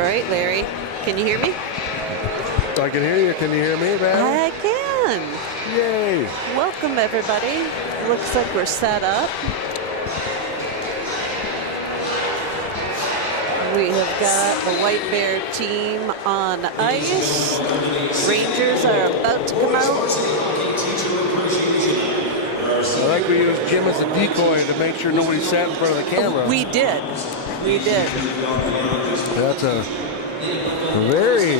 All right, Larry, can you hear me? I can hear you. Can you hear me, man? I can. Yay. Welcome, everybody. Looks like we're set up. We have got the White Bear team on ice. Rangers are about to come out. I think we used Jim as a decoy to make sure nobody sat in front of the camera. We did. We did. That's a very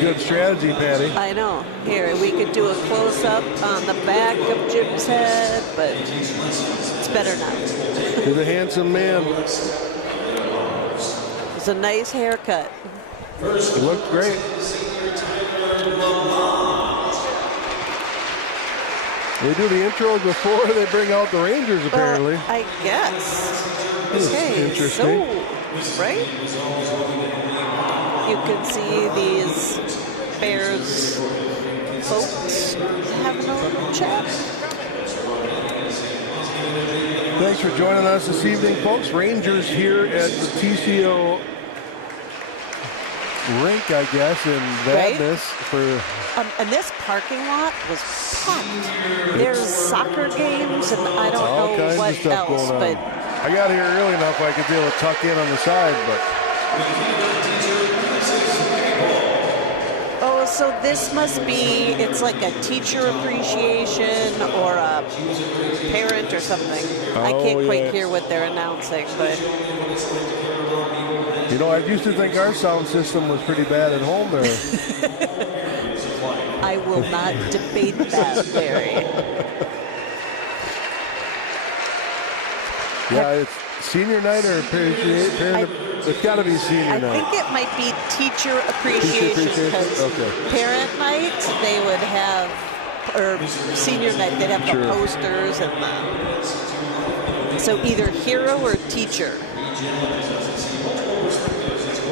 good strategy, Patty. I know. Here, we could do a close-up on the back of Jim's head, but it's better not. He's a handsome man. It's a nice haircut. He looked great. They do the intros before they bring out the Rangers, apparently. Well, I guess. Okay, interesting. So, right? You can see these Bears folks having a little chat. Thanks for joining us this evening, folks. Rangers here at the TCO rink, I guess, in Vadnais for. And this parking lot was packed. There's soccer games and I don't know what else, but I got here early enough I could be able to tuck in on the side, but. Oh, so this must be, it's like a teacher appreciation or a parent or something. I can't quite hear what they're announcing, but. You know, I used to think our sound system was pretty bad at home there. I will not debate that, Larry. Yeah, senior night or parent? It's got to be senior night. I think it might be teacher appreciation because parent night they would have, or senior night they'd have the posters and so either hero or teacher.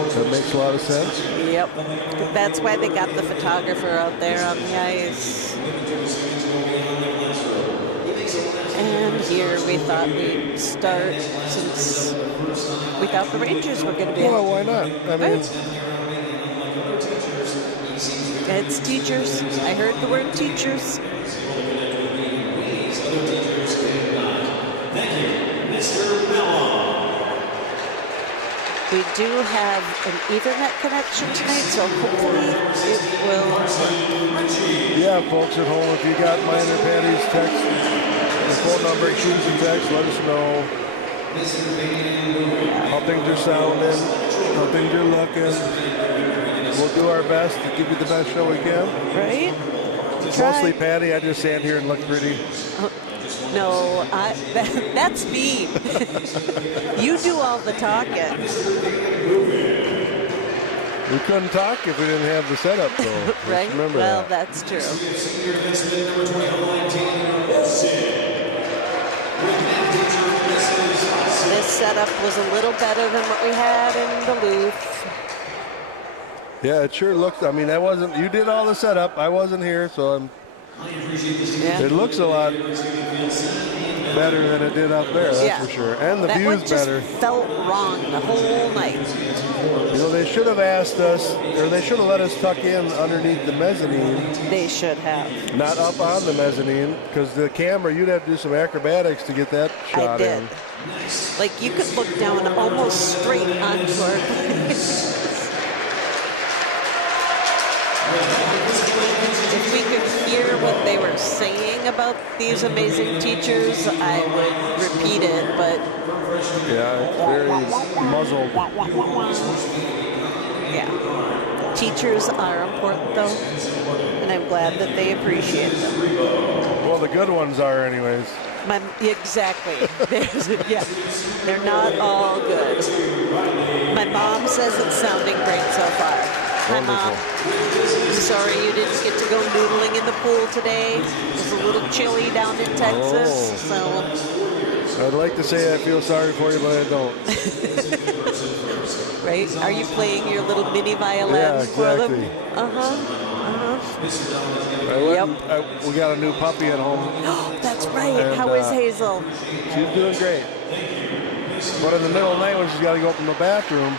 That makes a lot of sense. Yep. That's why they got the photographer out there on the ice. And here we thought we'd start since we thought the Rangers were going to be. Well, why not? I mean, it's teachers. I heard the word teachers. We do have an Ethernet connection tonight, so hopefully it will. Yeah, folks at home, if you got mine or Patty's text, the phone number, shoot us a text, let us know how things are sounding, how things are looking. We'll do our best to give you the best show we can. Right? Mostly Patty, I just stand here and look pretty. No, that's me. You do all the talking. We couldn't talk if we didn't have the setup, though. Right? Remember well, that. That's true. This setup was a little better than what we had in Duluth. Yeah, it sure looked. I mean, that wasn't. You did all the setup. I wasn't here, so I'm. Yeah. It looks a lot better than it did up there, that's for sure. And the view's better. That felt wrong the whole night. You know, they should have asked us, or they should have let us tuck in underneath the mezzanine. They should have. Not up on the mezzanine, because the camera, you'd have to do some acrobatics to get that shot I did. in. Like, you could look down almost straight onto our place. If we could hear what they were saying about these amazing teachers, I would repeat it, but... Yeah, it's very muzzled. Yeah. Teachers are important, though, and I'm glad that they appreciate them. Well, the good ones are anyways. Exactly. Yeah, they're not all good. My mom says it's sounding great so far. Hi, Mom. I'm sorry you didn't get to go noodling in the pool today. It was a little chilly down in Texas, so... I'd like to say I feel sorry for you, but I don't. Right? Are you playing your little mini violin for them? We got a new puppy at home. That's right. And, how is Hazel? She's doing great. But in the middle of the night when she's got to go up in the bathroom,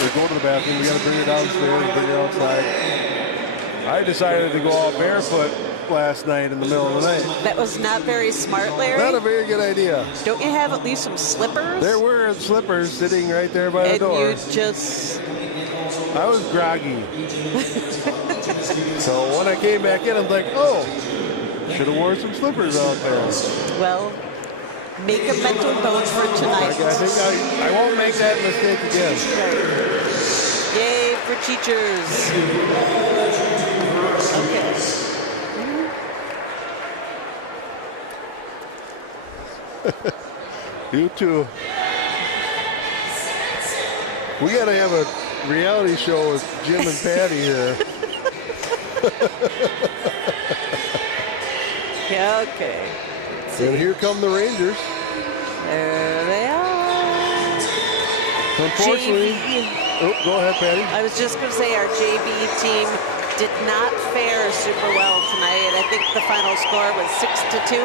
or go to the bathroom, we got to bring her downstairs and bring her outside. I decided to go all barefoot last night in the middle of the night. That was not very smart, Larry. Not a very good idea. Don't you have at least some slippers? There were slippers sitting right there by the door. And you just... I was groggy. So when I came back in, I'm like, oh, should have worn some slippers out there. Well, make a mental note for tonight. I think I won't make that mistake again. Yay for teachers. Okay. You too. We got to have a reality show with Jim and Patty here. Yeah, okay. And here come the Rangers. There they are. Unfortunately, go ahead, Patty. I was just going to say our JV team did not fare super well tonight. I think the final score was 6-2.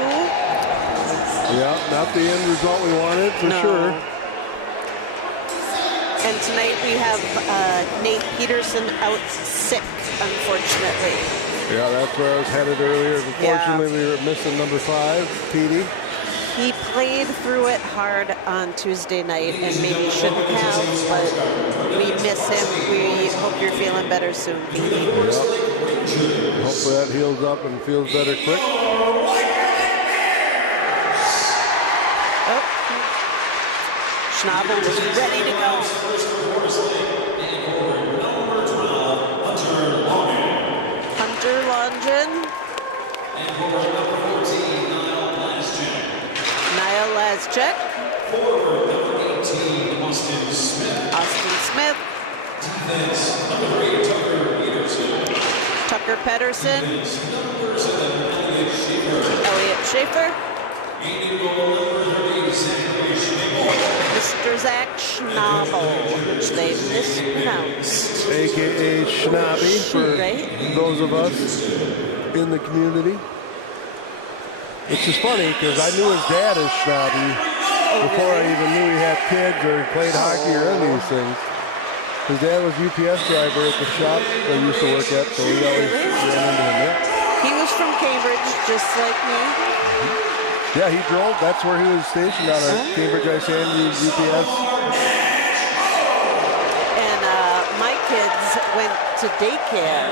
Yeah, not the end result we wanted, for sure. And tonight we have Nate Peterson out sick, unfortunately. Yeah, that's where I was headed earlier. Unfortunately, we were missing number 5, Petey. He played through it hard on Tuesday night and maybe shouldn't have, but we miss him. We hope you're feeling better soon, Petey. Yep. Hopefully that heals up and feels better quick. Schnabel was ready to go. Hunter Longin. Niall Laschek. Tucker Pedersen. Elliot Schaefer. Mr. Zach Schnabel, which they mispronounced. AKA Schnabby for those of us in the community. Which is funny because I knew his dad as Schnabby before I even knew he had kids or played hockey or any of these things. His dad was UPS driver at the shop I used to work at, so we always ran into him. Yeah. He was from Cambridge, just like me. Yeah, he drove. That's where he was stationed out of Cambridge, Isandry, UPS. And my kids went to daycare.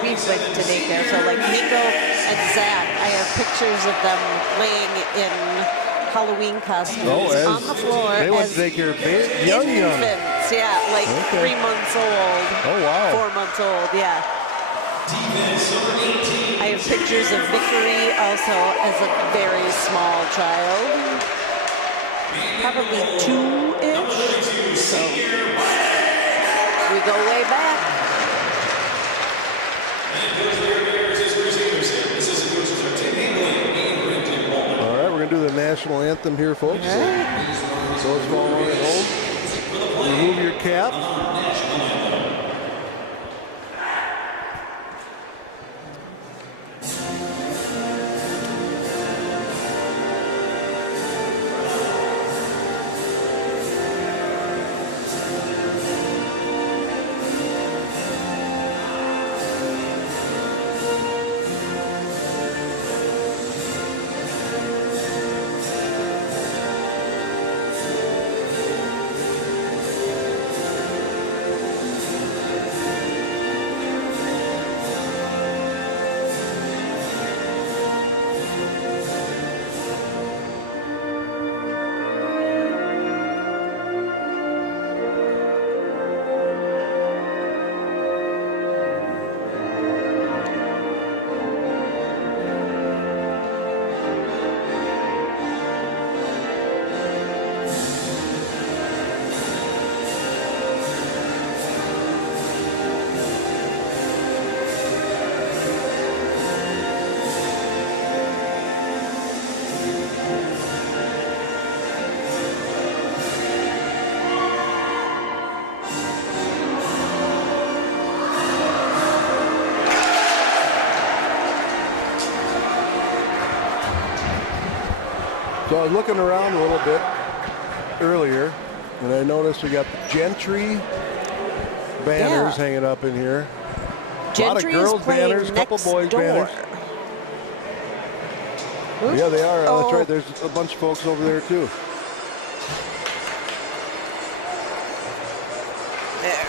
We went to daycare. So like Nico and Zach, I have pictures of them laying in Halloween costumes on the floor. They went to daycare young. Infants, yeah, like 3 months old. Oh, wow. 4 months old, yeah. I have pictures of Vickery also as a very small child. Probably 2-ish. So we go way back. All right, we're going to do the national anthem here, folks. So those following at home, remove your cap. So I was looking around a little bit earlier, and I noticed we got the Gentry banners hanging up in here. Gentry a lot of girls banners, a couple boys banners. Yeah, they are. Oh. That's right. There's a bunch of folks over there too. There.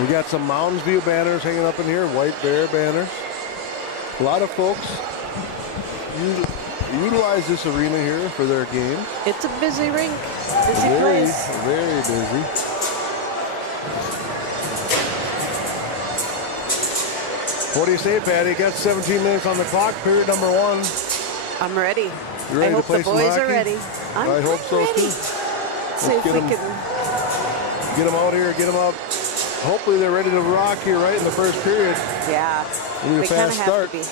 We got some Mounds View banners hanging up in here, White Bear banners. A lot of folks utilize this arena here for their games. It's a busy rink, busy place. Very busy. What do you say, Patty? Got 17 minutes on the clock, period number 1. I'm ready. You ready I hope to play the some boys hockey? are ready. I hope so ready. too. See if we can get them out here, get them out. Hopefully they're ready to rock here right in the first period. Yeah, we need a fast start. Have to be.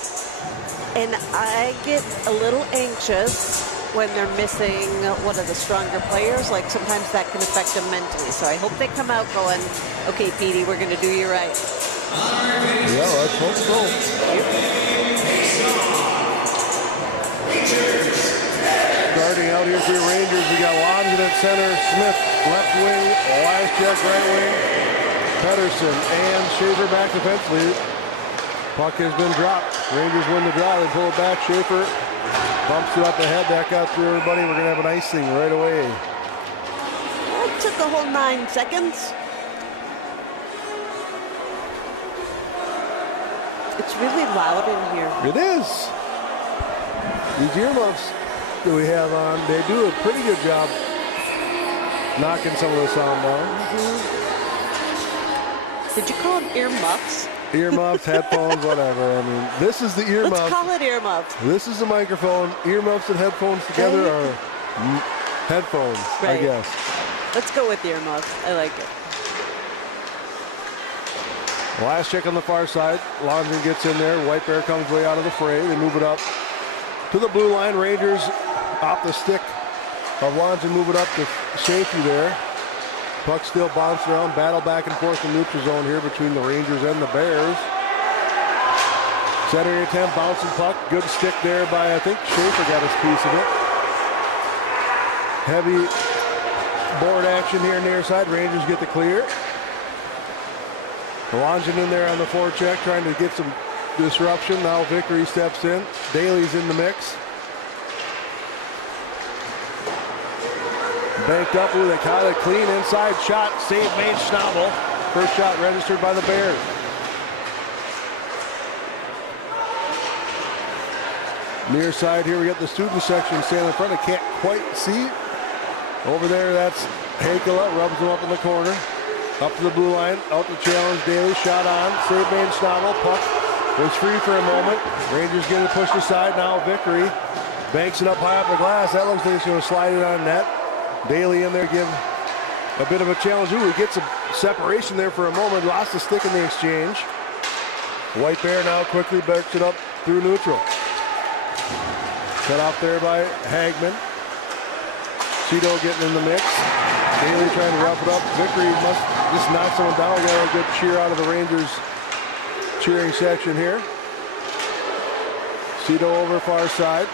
And I get a little anxious when they're missing one of the stronger players. Like sometimes that can affect them mentally. So I hope they come out going, okay, Petey, we're going to do you right. Yeah, let's hope so. Starting out here for the Rangers, we got London at center, Smith left wing, Olaschuk right wing, Pedersen and Schaefer back defensively. Puck has been dropped. Rangers win the draw. They pull it back. Schaefer bumps it up ahead. That got through everybody. We're going to have an icing right away. That took a whole 9 seconds. It's really loud in here. It is. These earmuffs that we have on, they do a pretty good job knocking some of the sound down. Did you call them earmuffs? Earmuffs, headphones, whatever. I mean, this is the earmuff. Let's call it earmuffs. This is the microphone. Earmuffs and headphones together are headphones, I guess. Let's go with earmuffs. I like it. Last check on the far side. Longden gets in there. White Bear comes way out of the fray. They move it up to the blue line. Rangers off the stick of Longden, move it up to safety there. Puck still bounced around. Battle back and forth in neutral zone here between the Rangers and the Bears. Center attempt, bouncing puck. Good stick there by, I think, Schaefer got his piece of it. Heavy board action here near side. Rangers get the clear. Longden in there on the forecheck, trying to get some disruption. Now Vickery steps in. Daly's in the mix. Banked up. Ooh, they caught it clean inside shot. Save made Schnabel. First shot registered by the Bears. Near side here, we got the student section standing in front. I can't quite see. Over there, that's Hakela. Rubs him up in the corner. Up to the blue line. Out to challenge Daly. Shot on. Save made Schnabel. Puck was free for a moment. Rangers getting pushed aside. Now Vickery banks it up high up the glass. That looks like he's going to slide it on net. Daly in there, give a bit of a challenge. Ooh, he gets a separation there for a moment. Lost the stick in the exchange. White Bear now quickly backs it up through neutral. Cut off there by Hagman. Cito getting in the mix. Daly trying to rough it up. Vickery must just knock someone down. We got a good cheer out of the Rangers cheering section here. Cito over far side.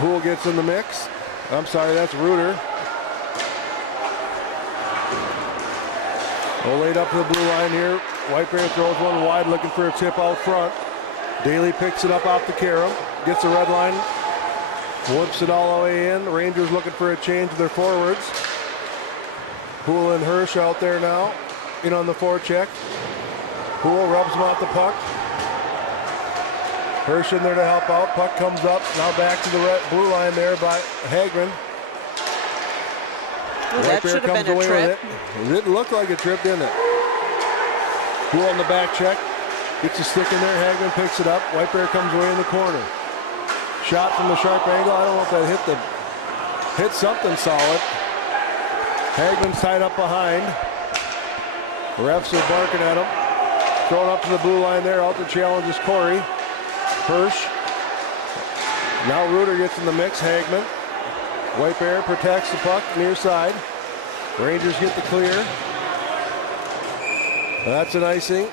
Hool gets in the mix. I'm sorry, that's Reuter. Laid up to the blue line here. White Bear throws one wide, looking for a tip out front. Daly picks it up off the Karam. Gets the red line. Whips it all the way in. Rangers looking for a change of their forwards. Hool and Hirsch out there now. In on the forecheck. Hool rubs him off the puck. Hirsch in there to help out. Puck comes up. Now back to the red, blue line there by Hagman. Well, that should have been a trip. It didn't look like a trip, didn't it? Hool on the back check. Gets a stick in there. Hagman picks it up. White Bear comes away in the corner. Shot from the sharp angle. I don't know if that hit something solid. Hagman's tied up behind. The refs are barking at him. Thrown up to the blue line there. Out to challenge is Corey. Hirsch. Now Reuter gets in the mix. Hagman. White Bear protects the puck near side. Rangers get the clear. That's an icing.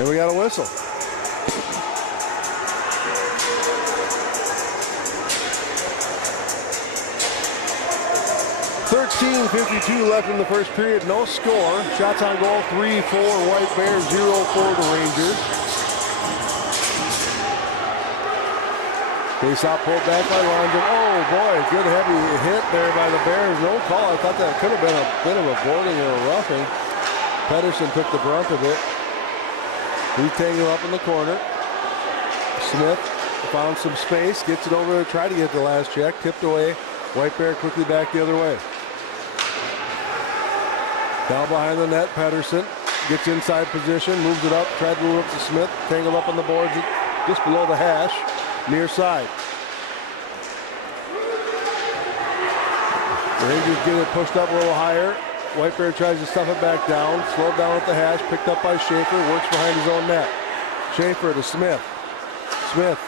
And we got a whistle. 13:52 left in the first period. No score. Shots on goal, 3 for White Bears, 0 for the Rangers. Face-off pulled back by Longden. Oh boy, good heavy hit there by the Bears. No call. I thought that could have been a bit of a boarding or a roughing. Pedersen took the brunt of it. He's tangled up in the corner. Smith found some space, gets it over there, tried to get the last check, tipped away. White Bear quickly back the other way. Down behind the net, Pedersen gets inside position, moves it up, tried to move up to Smith, tangled up on the boards just below the hash, near side. The Rangers get it pushed up a little higher. White Bear tries to stuff it back down, slowed down at the hash, picked up by Schaefer, works behind his own net. Schaefer to Smith. Smith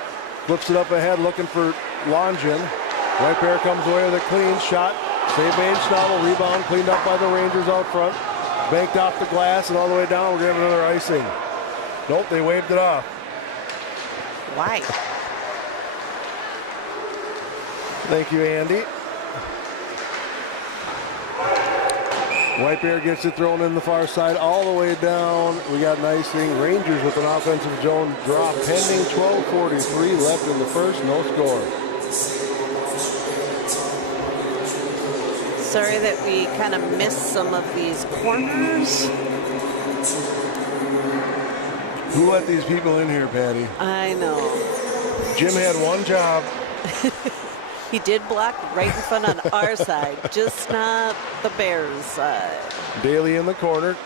flips it up ahead, looking for Longden. White Bear comes away with a clean shot. Save made Schnabel, rebound cleaned up by the Rangers out front. Banked off the glass and all the way down. We're going to have another icing. Nope, they waved it off. Why? Thank you, Andy. White Bear gets it thrown in the far side all the way down. We got an icing. Rangers with an offensive zone drop pending. 12:43 left in the first. No score. Sorry that we kind of missed some of these corners. Who let these people in here, Patty? I know. Jim had one job. He did block right in front on our side, just not the Bears' side. Daly in the corner.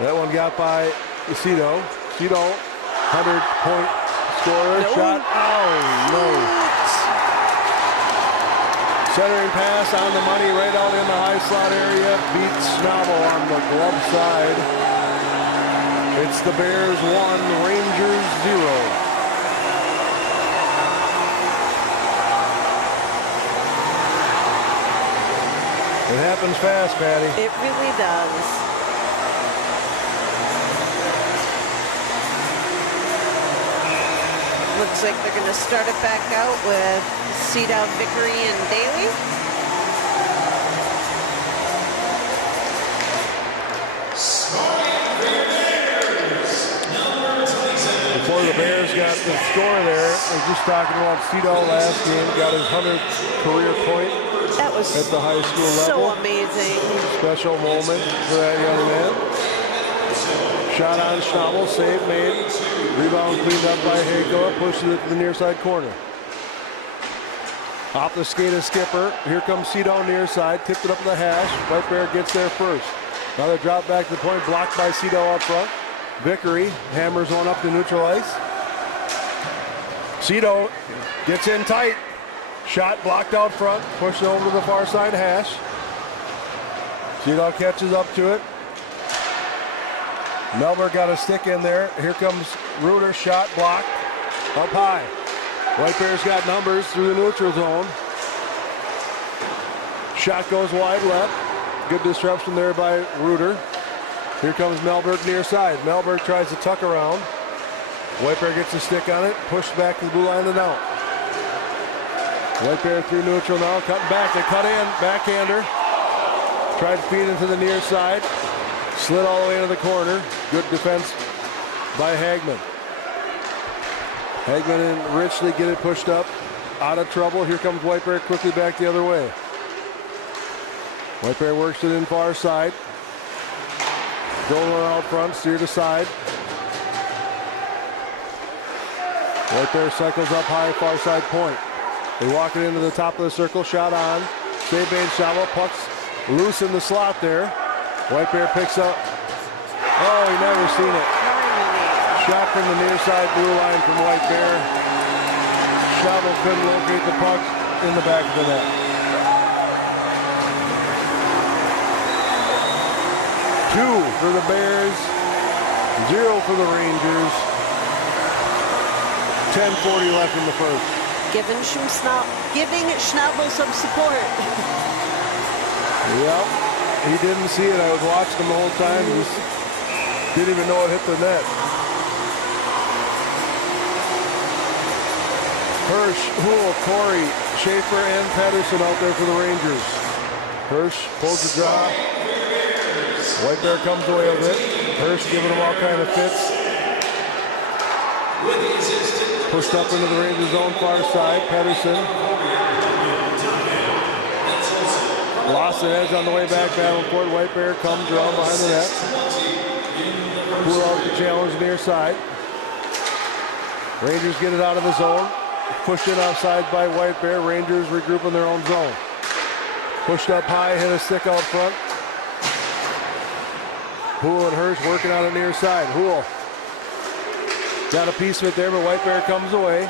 That one got by Cito. Cito, 100-point scorer. No. Shot. Oh, no. Centering pass on the money, right out in the high slot area. Beats Schnabel on the glove side. It's the Bears 1, Rangers 0. It happens fast, Patty. It really does. Looks like they're going to start it back out with Cedar, Vickery, and Daly. Before the Bears got the score there, I was just talking about Cedar last game, got his 100th career point. That was at the high school level. so amazing. Special moment for that young man. Shot on Schnabel, save made. Rebound cleaned up by Hakola, pushes it to the near side corner. Off the skate of Skipper. Here comes Cedar near side, tipped it up to the hash. White Bear gets there first. Another drop back to the point, blocked by Cedar up front. Vickery hammers one up to neutral ice. Cedar gets in tight. Shot blocked out front, pushed over to the far side hash. Cedar catches up to it. Melber got a stick in there. Here comes Reuter, shot blocked up high. White Bears got numbers through the neutral zone. Shot goes wide left. Good disruption there by Reuter. Here comes Melberg near side. Melberg tries to tuck around. White Bear gets a stick on it, pushed back to the blue line and out. White Bear through neutral now, cutting back. They cut in, backhander. Tried to feed into the near side. Slid all the way into the corner. Good defense by Hagman. Hagman and Richley get it pushed up. Out of trouble. Here comes White Bear quickly back the other way. White Bear works it in far side. Dolan out front, steer to side. White Bear cycles up high, far side point. They walk it into the top of the circle, shot on. Save made Schnabel, pucks loose in the slot there. White Bear picks up. Oh, he never seen it. Shot from the near side blue line from White Bear. Schnabel couldn't locate the puck in the back of the net. 2 for the Bears, 0 for the Rangers. 10:40 left in the first. Giving Schnabel some support. Yep, he didn't see it. I was watching him the whole time. He just didn't even know it hit the net. Hirsch, Hool, Corey, Schaefer, and Pedersen out there for the Rangers. Hirsch pulls the draw. White Bear comes away with it. Hirsch giving him all kind of fits. Pushed up into the Rangers zone, far side. Pedersen. Lost an edge on the way back. Davenport. White Bear comes around behind the net. Pull out the challenge near side. Rangers get it out of the zone. Pushed in outside by White Bear. Rangers regroup in their own zone. Pushed up high, hit a stick out front. Hool and Hirsch working on it near side. Hool got a piece of it there, but White Bear comes away.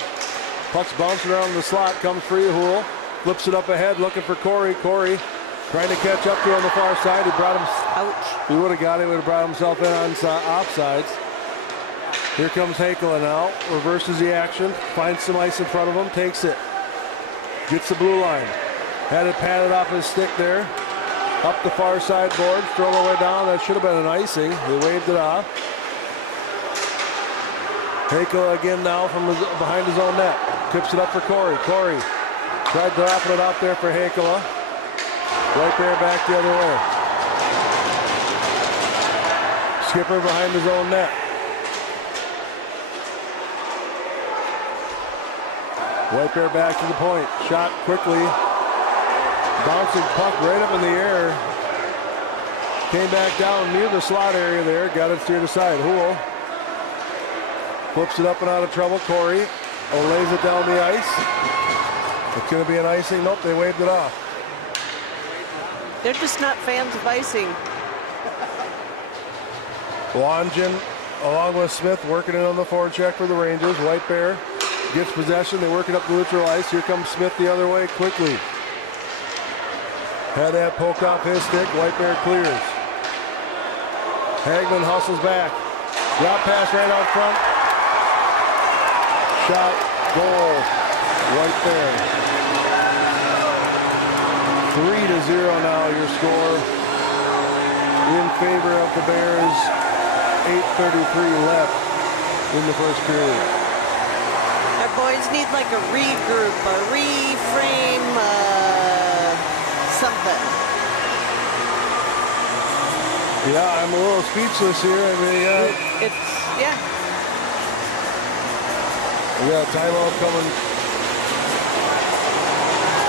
Puck's bouncing around the slot, comes free. Hool flips it up ahead, looking for Corey. Corey trying to catch up to on the far side. He brought him. Ouch. He would have got it. Would have brought himself in on offsides. Here comes Hakola now. Reverses the action. Finds some ice in front of him. Takes it. Gets the blue line. Had it patted off his stick there. Up the far side board, throw the way down. That should have been an icing. They waved it off. Hakola again now from behind his own net. Tips it up for Corey. Corey tried dropping it out there for Hakola. White Bear back the other way. Skipper behind his own net. White Bear back to the point. Shot quickly. Bouncing puck right up in the air. Came back down near the slot area there. Got it steered aside. Hool flips it up and out of trouble. Corey lays it down the ice. It's going to be an icing. Nope, they waved it off. They're just not fans of icing. Longin along with Smith working in on the forecheck for the Rangers. White Bear gets possession. They work it up the neutral ice. Here comes Smith the other way quickly. Had that poked off his stick. White Bear clears. Hagman hustles back. Drop pass right out front. Shot. Goal. White Bear. 3-0 now your score. In favor of the Bears. 8:33 left in the first period. Our boys need like a regroup, a reframe, something. Yeah, I'm a little speechless here. I mean, Yeah. We got a timeout coming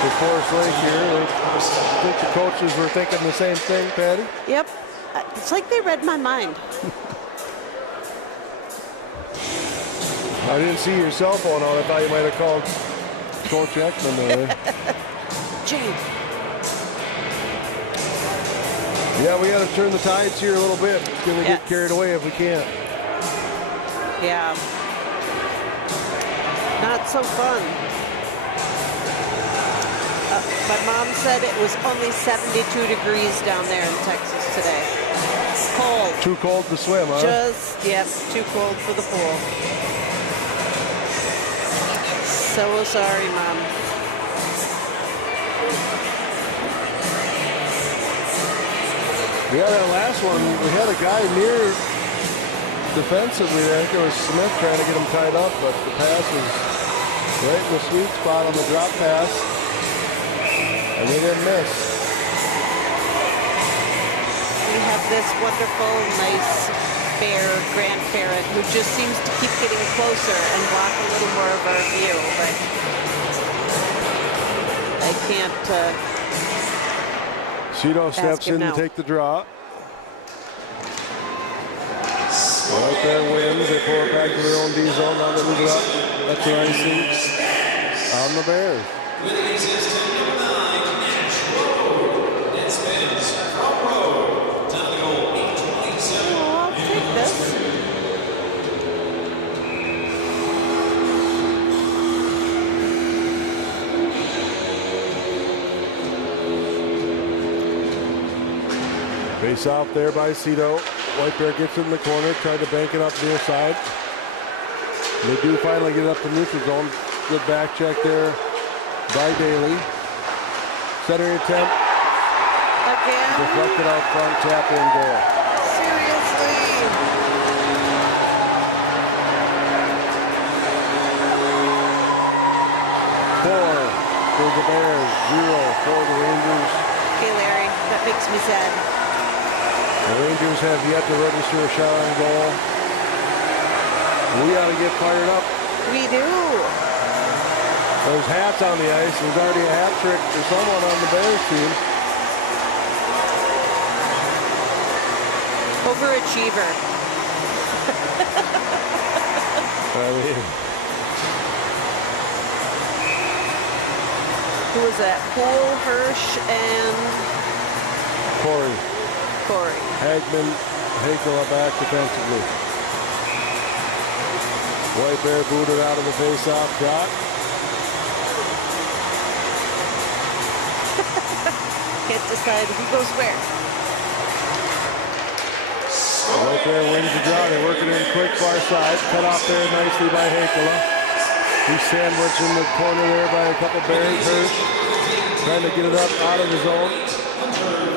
for Forest Lake here. I think the coaches were thinking the same thing, Patty. Yep. It's like they read my mind. I didn't see your cell phone on. I thought you might have called Coach Ekman there. Jay. Yeah, we got to turn the tides here a little bit. It's going to get carried away if we can't. Yeah. Not so fun. My mom said it was only 72 degrees down there in Texas today. Cold. Too cold to swim, huh? Too cold for the pool. So sorry, Mom. Yeah, that last one, we had a guy near defensively there. I think it was Smith trying to get him tied up, but the pass was right in the sweet spot on the drop pass. And they didn't miss. We have this wonderful, nice bear grandparent who just seems to keep getting closer and block a little more of our view, but I can't. Cito steps in to take the draw. Right there wins. They pull it back to their own D zone. Now they move it up. That's the icing on the Bears. I'll take this. Face off there by Cito. White Bear gets it in the corner, tried to bank it up near side. They do finally get it up to neutral zone. Good back check there by Daly. Center attempt. Again? Deflected out front, tap in goal. Seriously? Four for the Bears, 0 for the Rangers. Okay, Larry, that makes me sad. The Rangers have yet to register a shot on goal. We ought to get fired up. We do. There's hats on the ice. There's already a hat trick for someone on the Bears team. Overachiever. I mean, Who was that? Poole, Hirsch, and Corey. Hagman, Hakela back defensively. White Bear booted out of the face-off shot. can't decide who goes where. White Bear wins the draw. They work it in quick far side. Cut off there nicely by Hakela. He's sandwiched in the corner there by a couple Bears. Hirsch trying to get it up out of the zone.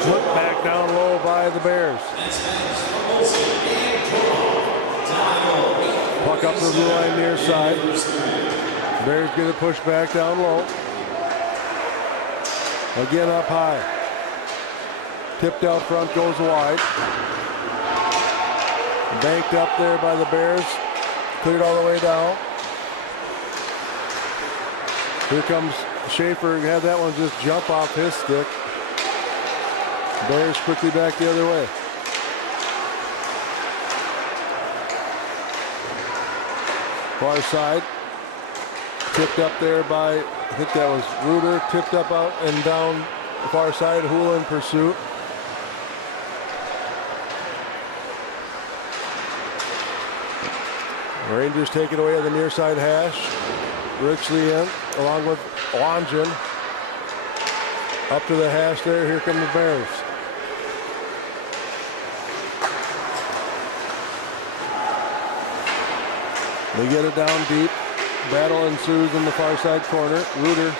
Flip back down low by the Bears. Puck up the blue line near side. Bears get it pushed back down low. Again up high. Tipped out front, goes wide. Banked up there by the Bears. Cleared all the way down. Here comes Schaefer. Had that one just jump off his stick. Bears quickly back the other way. Far side. Tipped up there by, I think that was Reuter. Tipped up out and down the far side. Hula in pursuit. Rangers take it away at the near side hash. Richley in, along with Longin. Up to the hash there. Here come the Bears. They get it down deep. Battle ensues in the far side corner. Reuter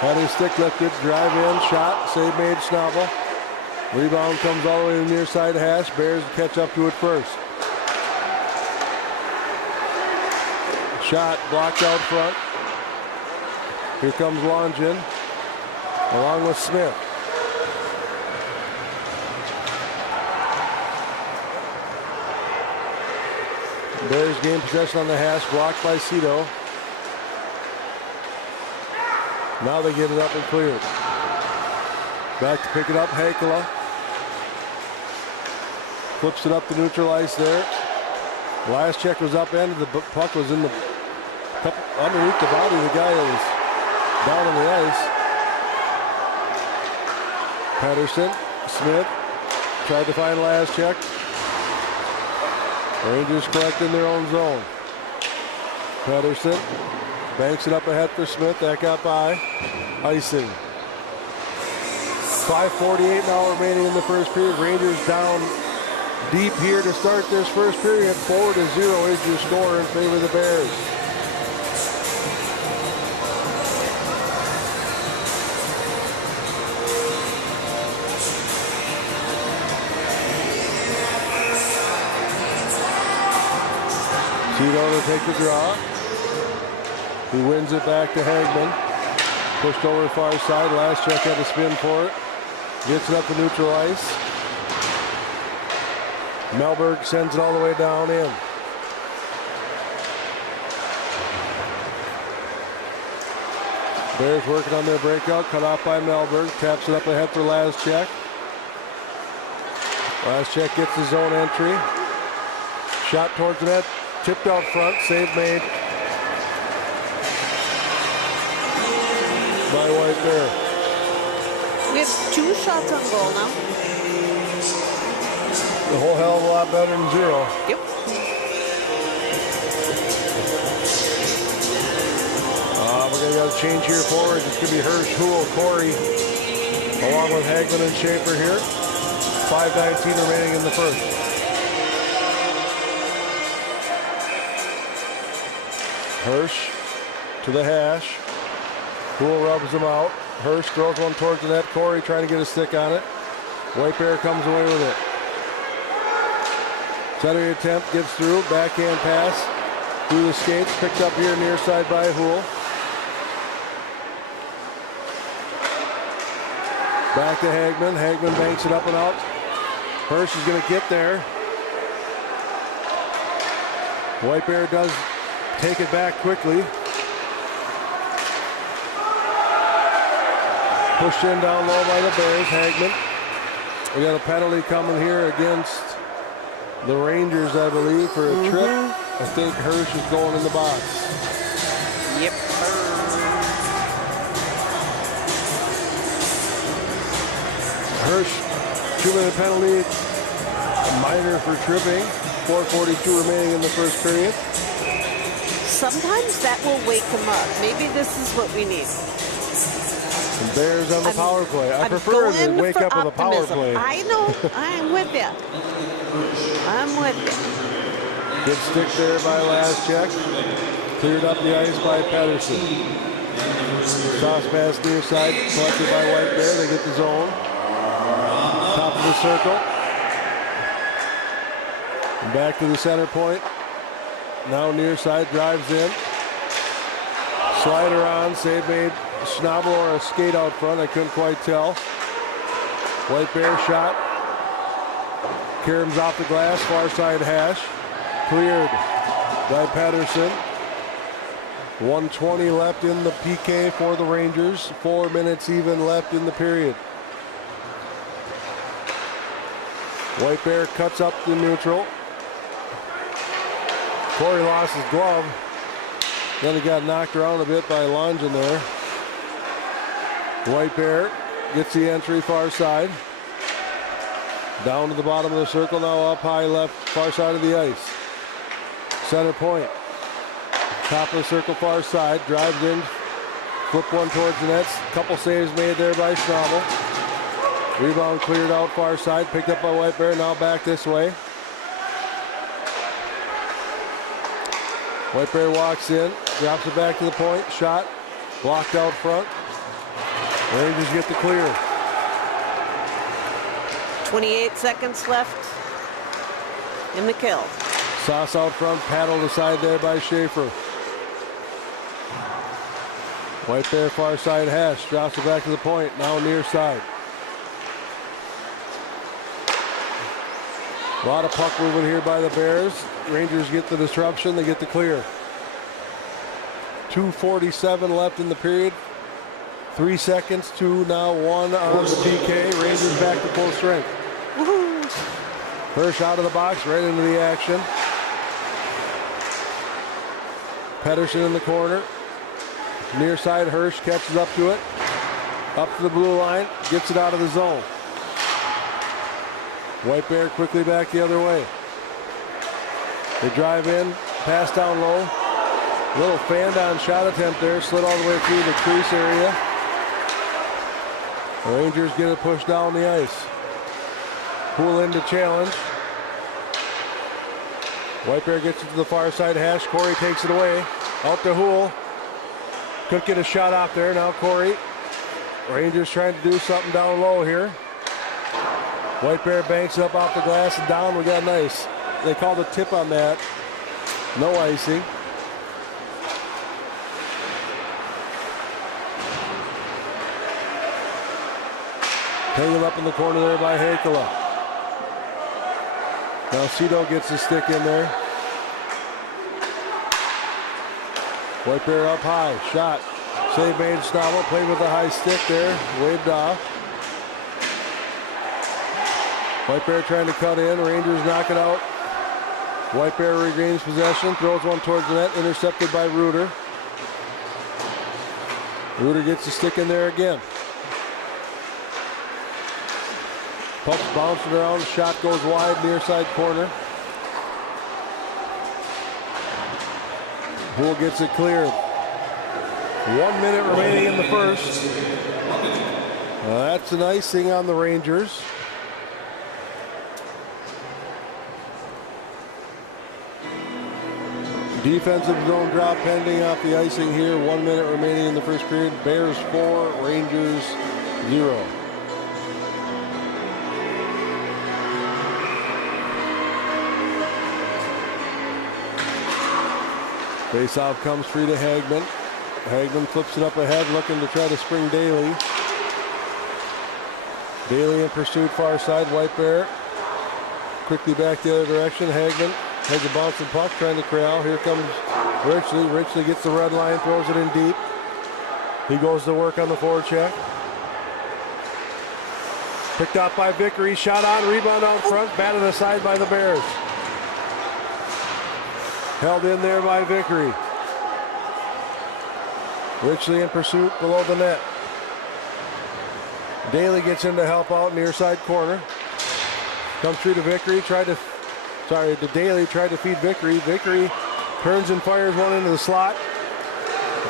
had his stick lifted. Drive in. Shot. Save made. Schnabel. Rebound comes all the way to the near side hash. Bears catch up to it first. Shot blocked out front. Here comes Longin along with Smith. Bears gain possession on the hash, blocked by Cito. Now they get it up and cleared. Back to pick it up, Hakala. Flips it up to neutral ice there. Last check was upended. The puck was in the underneath the body of the guy that was down on the ice. Patterson, Smith tried to find last check. Rangers collect in their own zone. Patterson banks it up ahead for Smith. That got by. Icing. 5:48 now remaining in the first period. Rangers down deep here to start this first period. 4-0 is your score in favor of the Bears. Cito to take the draw. He wins it back to Hagman. Pushed over far side. Last check had to spin for it. Gets it up to neutral ice. Mellberg sends it all the way down in. Bears working on their breakout. Cut off by Mellberg. Taps it up ahead for last check. Last check gets the zone entry. Shot towards the net. Tipped out front. Save made by White Bear. We have 2 shots on goal now. A whole hell of a lot better than 0. Yep. We're going to got a change here forward. It's going to be Hirsch, Houle, Corey, along with Hagman and Schaefer here. 5:19 remaining in the first. Hirsch to the hash. Houle rubs him out. Hirsch throws one towards the net. Corey trying to get a stick on it. White Bear comes away with it. Center attempt gets through. Backhand pass through the skates. Picked up here near side by Houle. Back to Hagman. Hagman banks it up and out. Hirsch is going to get there. White Bear does take it back quickly. Pushed in down low by the Bears. Hagman. We got a penalty coming here against the Rangers, I believe, for a trip. I think Hirsch is going in the box. Yep. Hirsch, 2-minute penalty, a minor for tripping. 4:42 remaining in the first period. Sometimes that will wake them up. Maybe this is what we need. And Bears on the power play. I prefer to wake up with a power play. I know. I'm with you. I'm with you. Good stick there by last check. Cleared up the ice by Patterson. Toss pass near side, collected by White Bear. They get the zone. Top of the circle. And back to the center point. Now near side, drives in. Slider on, save made. Schnabel or a skate out front, I couldn't quite tell. White Bear shot. Karam's off the glass, far side hash. Cleared by Patterson. 1:20 left in the PK for the Rangers. 4 minutes even left in the period. White Bear cuts up the neutral. Corey lost his glove. Then he got knocked around a bit by Longin there. White Bear gets the entry far side. Down to the bottom of the circle, now up high left, far side of the ice. Center point. Top of the circle, far side, drives in, Flip one towards the nets. Couple saves made there by Schnabel. Rebound cleared out far side. Picked up by White Bear. Now back this way. White Bear walks in. Drops it back to the point. Shot. Blocked out front. Rangers get the clear. 28 seconds left in the kill. Sauce out front, paddled aside there by Schaefer. White Bear far side hash, drops it back to the point, now near side. A lot of puck movement here by the Bears. Rangers get the disruption, they get the clear. 2:47 left in the period. 3 seconds, 2, now 1 on the PK. Rangers back to full strength. Woohoo! Hirsch out of the box, right into the action. Pedersen in the corner. Near side, Hirsch catches up to it. Up to the blue line, gets it out of the zone. White Bear quickly back the other way. They drive in, pass down low. Little fan down shot attempt there, slid all the way through the crease area. The Rangers get it pushed down the ice. Pool in to challenge. White Bear gets it to the far side hash. Corey takes it away. Out to Hool. Couldn't get a shot out there. Now Corey. Rangers trying to do something down low here. White Bear banks up off the glass and down. We got an ice. They called a tip on that. No icing. Hanging up in the corner there by Hakala. Now Cito gets the stick in there. White Bear up high. Shot. Save made. Schnabel. Played with a high stick there. Waved off. White Bear trying to cut in. Rangers knock it out. White Bear regains possession. Throws one towards the net. Intercepted by Reuter. Reuter gets the stick in there again. Puck's bouncing around. Shot goes wide. Near side corner. Poole gets it cleared. 1 minute remaining in the first. That's an icing on the Rangers. Defensive zone drop pending off the icing here. 1 minute remaining in the first period. Bears 4, Rangers 0. Face-off comes free to Hagman. Hagman flips it up ahead, looking to try to spring Daly. Daly in pursuit, far side. White Bear quickly back the other direction. Hagman has a bouncing puck, trying to corral. Here comes Richley. Richley gets the red line, throws it in deep. He goes to work on the forecheck. Picked up by Vickery. Shot on, rebound out front, batted aside by the Bears. Held in there by Vickery. Richley in pursuit below the net. Daly gets in to help out near side corner. Comes through to Vickery. To Daly, tried to feed Vickery. Vickery turns and fires one into the slot.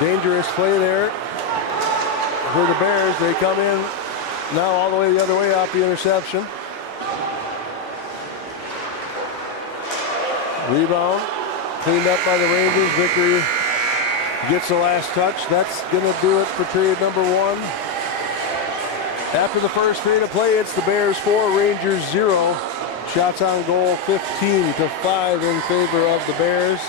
Dangerous play there for the Bears. They come in now all the way the other way off the interception. Rebound. Cleaned up by the Rangers. Vickery gets the last touch. That's going to do it for period number 1. After the first period of play, it's the Bears 4, Rangers 0. Shots on goal 15-5 in favor of the Bears.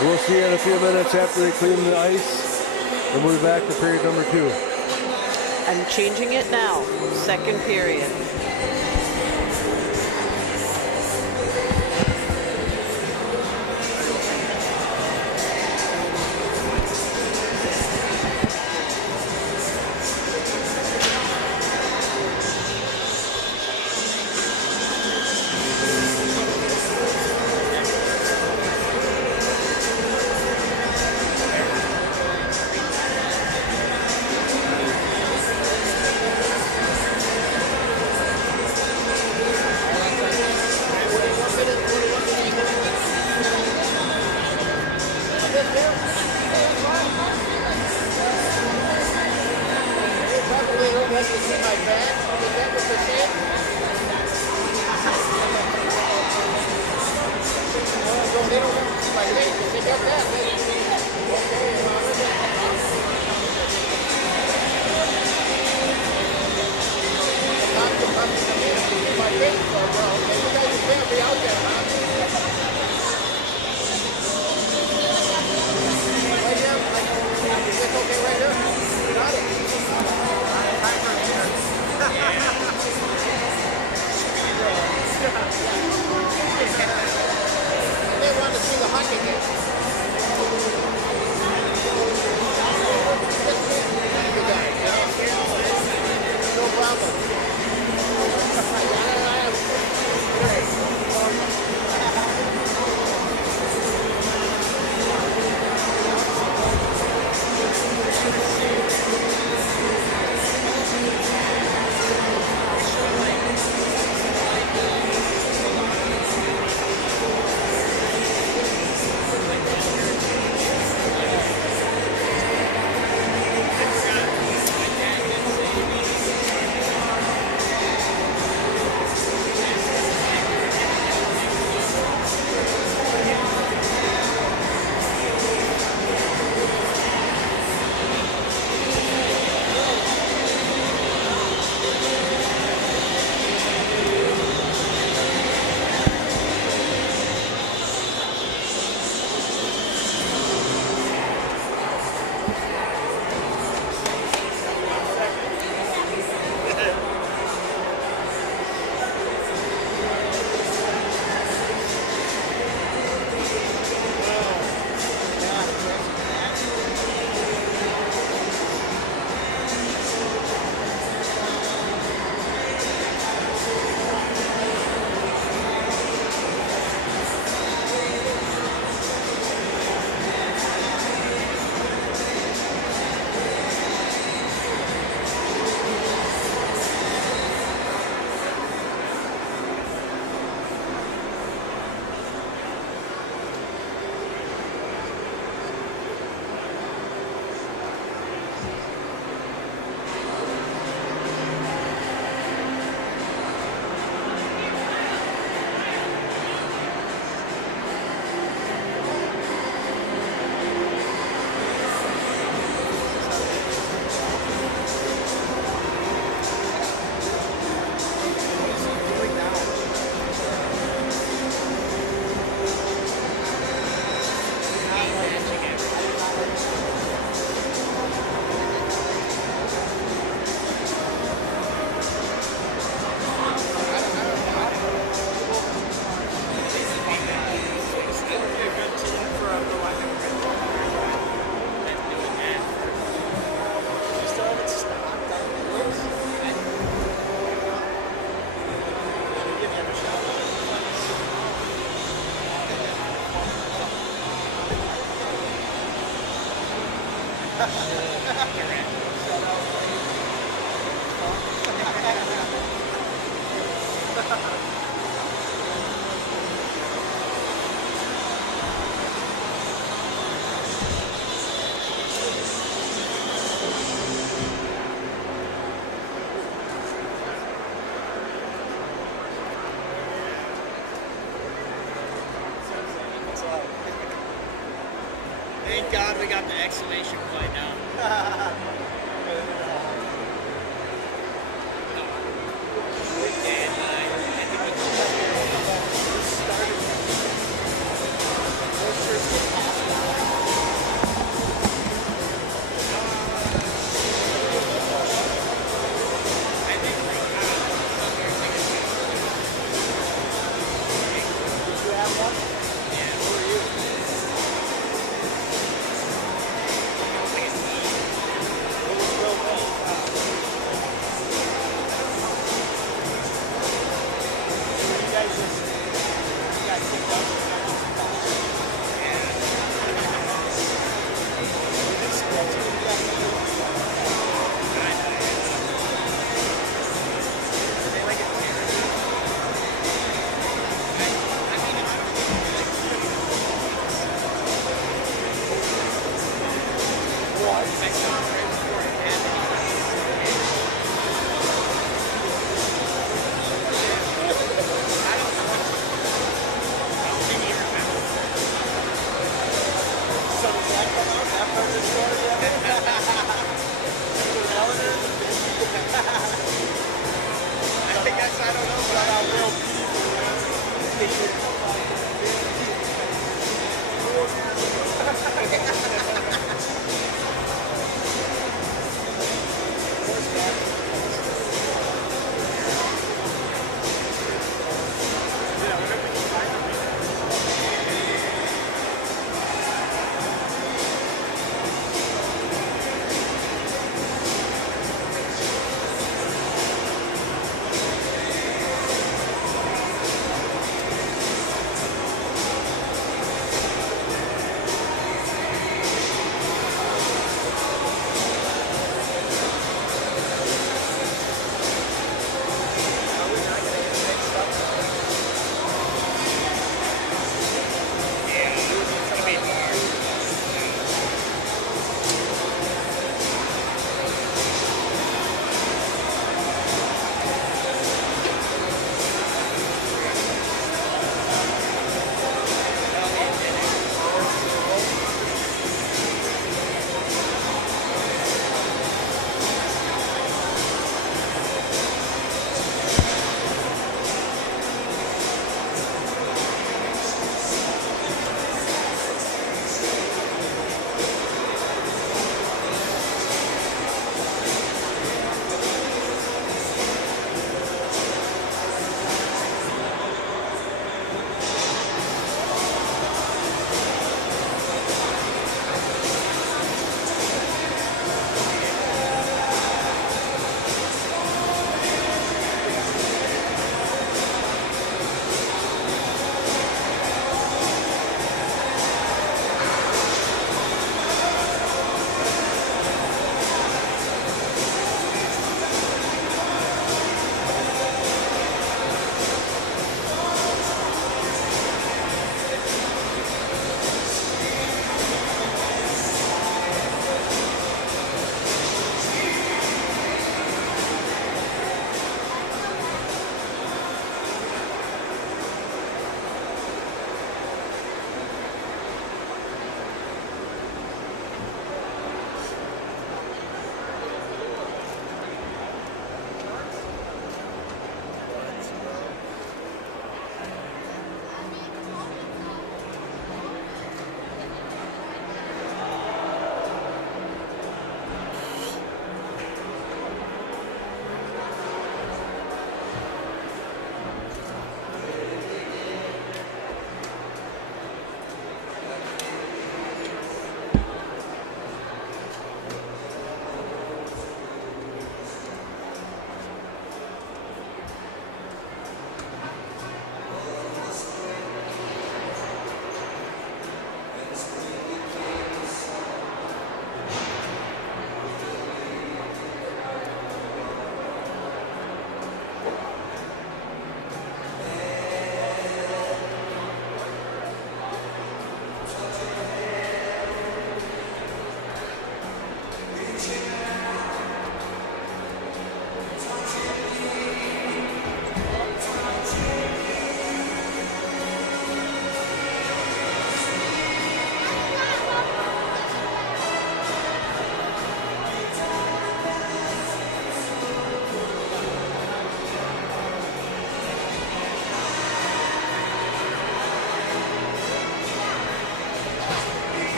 We'll see you in a few minutes after they clean the ice. We'll move back to period number 2. I'm changing it now. Second period. Thank God we got the exclamation point now.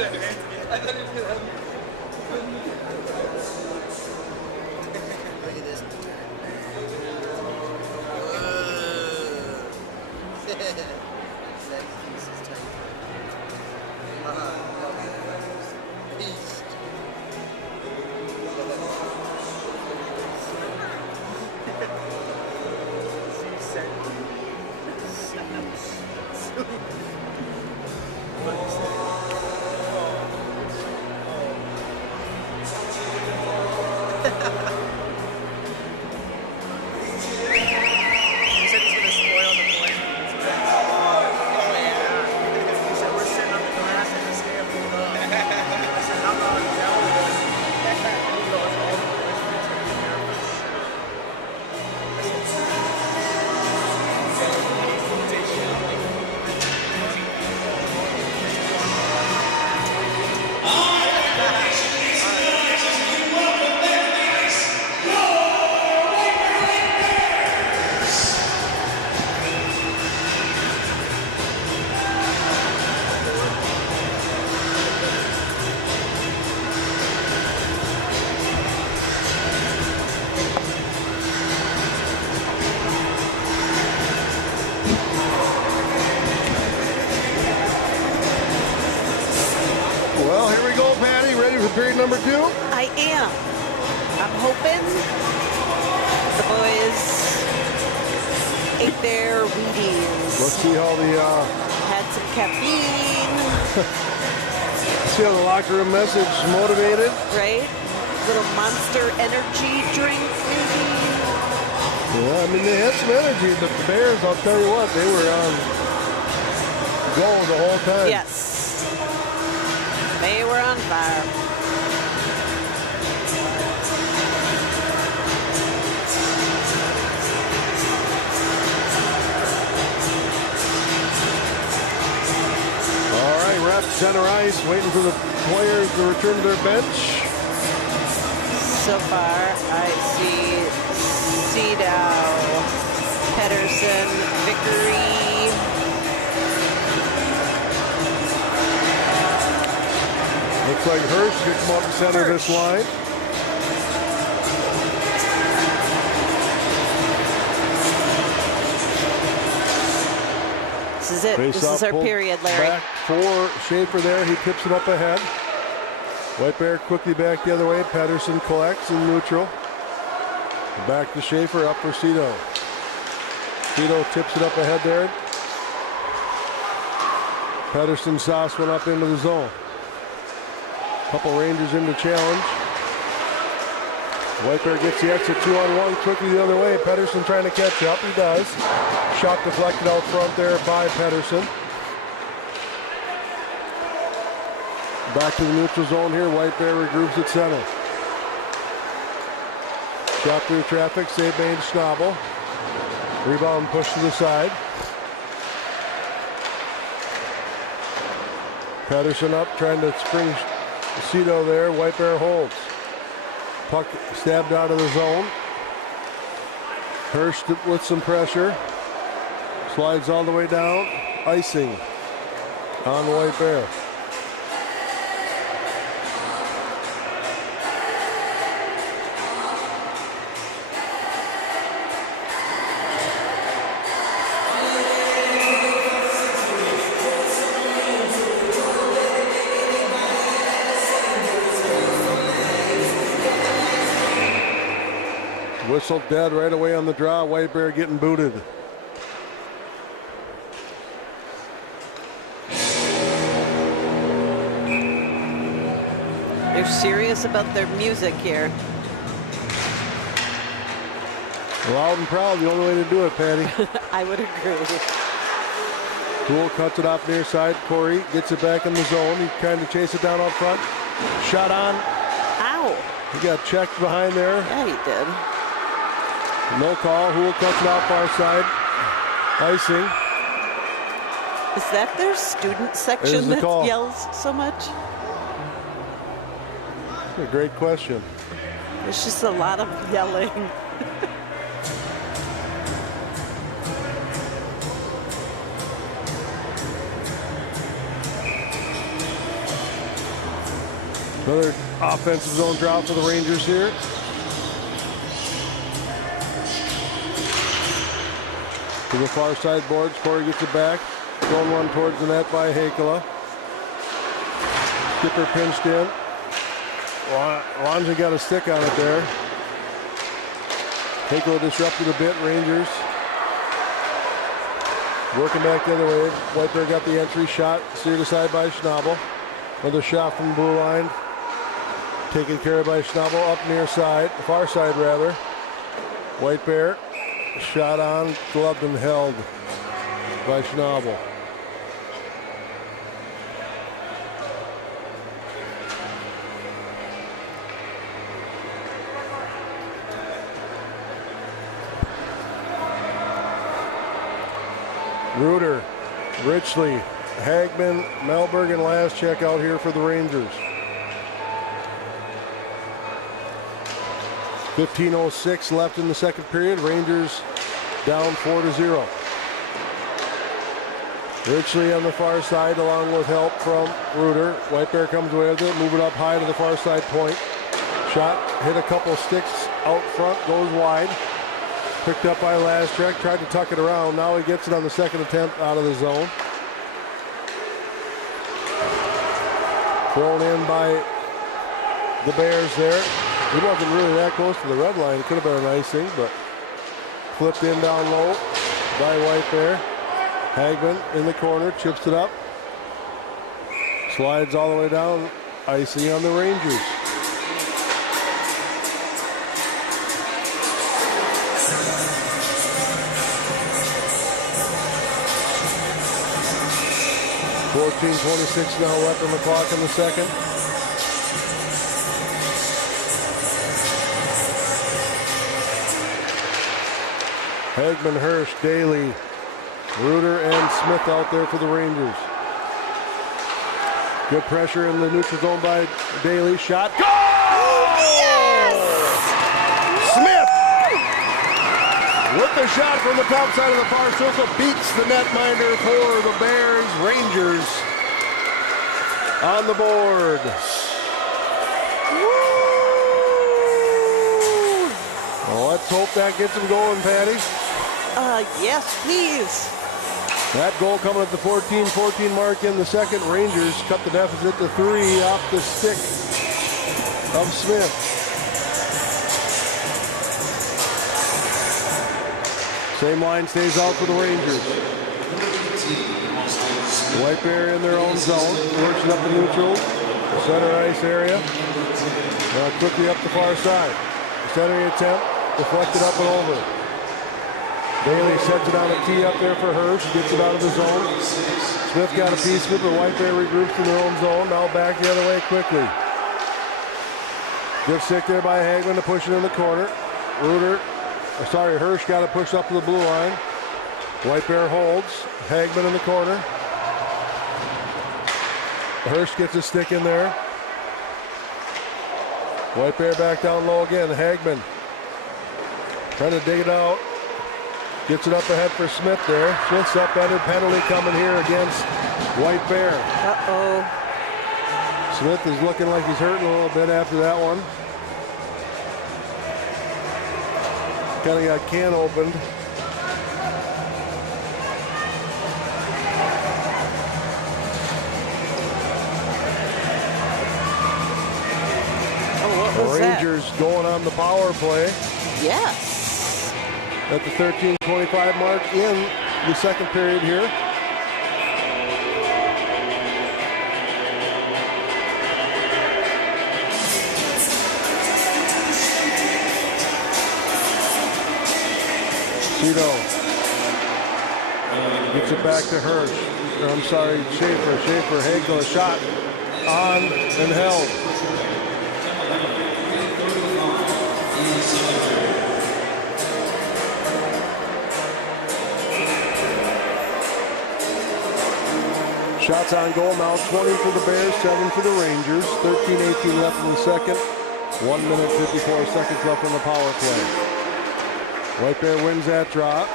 at this. That piece is tight. Beast. Well, here we go, Patty. Ready for period number 2? I am. I'm hoping the boys ate their Wheaties. Let's see how the Had some caffeine, see how the locker room message motivated. right? Little Monster energy drink, maybe. Yeah, I mean they had some energy, but the Bears, I'll tell you what, they were on go the whole time. Yes. They were on fire. All right, we're at center ice, waiting for the players to return to their bench. So far, I see Cedow, Pedersen, Vickery. Looks like Hirsch could come up center this line. This is it. Face This is off, our pulled period, Larry. Back for Schaefer there. He tips it up ahead. White Bear quickly back the other way. Pedersen collects in neutral. Back to Schaefer, up for Cedo. Cedo tips it up ahead there. Pedersen sauce went up into the zone. Couple Rangers in the challenge. White Bear gets the exit 2-on-1 quickly the other way. Pedersen trying to catch up. He does. Shot deflected out front there by Pedersen. Back to the neutral zone here. White Bear regroups at center. Shot through traffic. Save made Schnabel. Rebound push to the side. Pedersen up trying to spring Cedo there. White Bear holds. Puck stabbed out of the zone. Hirsch with some pressure. Slides all the way down. Icing on the White Bear. Whistle dead right away on the draw. White Bear getting booted. They're serious about their music here. Loud and proud, the only way to do it, Patty. I would agree. Cool cuts it off near side. Corey gets it back in the zone. He's trying to chase it down out front. Shot on. Ow. He got checked behind there. Yeah, he did. No call. Hool cuts it off far side. Icing. Is that their student section the that call. yells so much? A great question. There's just a lot of yelling. Another offensive zone drop for the Rangers here. To the far side boards, Corey gets it back. Thrown one towards the net by Hakela. Skipper pinched in. Lonja got a stick on it there. Hakela disrupted a bit, Rangers. Working back the other way. Whitebear got the entry shot, steered aside by Schnabel. Another shot from the blue line. Taken care of by Schnabel up near side, far side rather. Whitebear. Shot on, gloved and held by Schnabel. Reuter, Richley, Hagman, Melberg, and last check out here for the Rangers. 15:06 left in the second period. Rangers down 4-0. Richley on the far side along with help from Reuter. Whitebear comes away with it, move it up high to the far side point. Shot hit a couple sticks out front, goes wide. Picked up by Lastrek, tried to tuck it around. Now he gets it on the second attempt out of the zone. Thrown in by the Bears there. He wasn't really that close to the red line. It could have been an icing, but flipped in down low by Whitebear. Hagman in the corner, chips it up. Slides all the way down. Icing on the Rangers. .26 now left on the clock in the second. Hagman, Hirsch, Daly, Reuter, and Smith out there for the Rangers. Good pressure in the neutral zone by Daly. Shot. Goal! Yes! Smith with the shot from the top side of the far circle beats the netminder for the Bears. Rangers on the board. Well, let's hope that gets them going, Patty. Yes, please. That goal coming at the 14-14 mark in the second. Rangers cut the deficit to 3 off the stick of Smith. Same line stays out for the Rangers. Whitebear in their own zone. Works it up the neutral. Center ice area. Quickly up the far side. Centering attempt. Deflected up and over. Daly sets it on a tee up there for Hirsch. Gets it out of the zone. Smith got a piece of it, but Whitebear regroups in their own zone. Now back the other way quickly. Good stick there by Hagman to push it in the corner. Hirsch got it pushed up to the blue line. Whitebear holds. Hagman in the corner. Hirsch gets a stick in there. Whitebear back down low again. Hagman trying to dig it out. Gets it up ahead for Smith there. Smith's upended. Penalty coming here against Whitebear. Uh-oh. Smith is looking like he's hurting a little bit after that one. Kind of got can opened. Oh, what The was that? Rangers going on the power play Yes. at the 13:25 mark in the second period here. Cito gets it back to Hirsch. I'm sorry, Schaefer. Hagel, a shot on and held. Shots on goal now, 20 for the Bears, 7 for the Rangers. 13:18 left in the second. 1 minute, 54 seconds left in the power play. Whitebear wins that drop.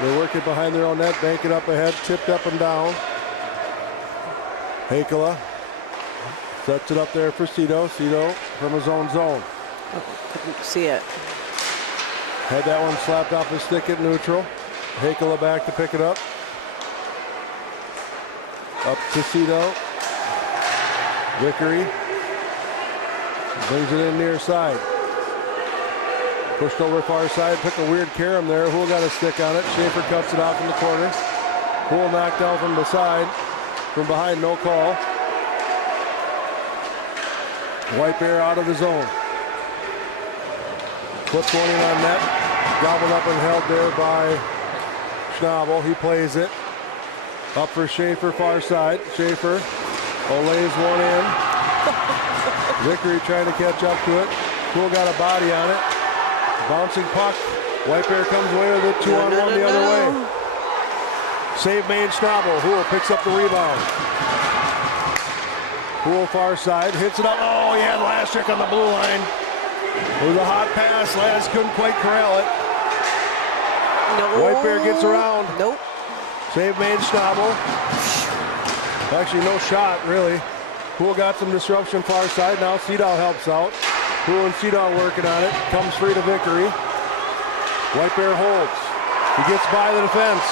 They work it behind their own net, bank it up ahead, tipped up and down. Hakela Sets it up there for Cito. Cito from his own zone. Oh, couldn't see it. Had that one slapped off his stick at neutral. Hakela back to pick it up. Up to Cito. Vickery brings it in near side. Pushed over far side, took a weird carom there. Hool got a stick on it. Schaefer cuts it off in the corner. Hool knocked down from the side. From behind, no call. White Bear out of the zone. Puts one in on net. Gobbled up and held there by Schnabel. He plays it. Up for Schaefer, far side. Schaefer lays one in. Vickery trying to catch up to it. Hool got a body on it. Bouncing puck. White Bear comes away with it. 2-on-1 the other way. Save made Schnabel. Hool picks up the rebound. Hool far side. Hits it up. Oh, he had Laschik on the blue line. It was a hot pass. Lass couldn't quite corral it. No. White Bear gets around. Nope. Save made Schnabel. Actually, no shot, really. Hool got some disruption far side. Now Cedal helps out. Hool and Cedal working on it. Comes free to Vickery. White Bear holds. He gets by the defense.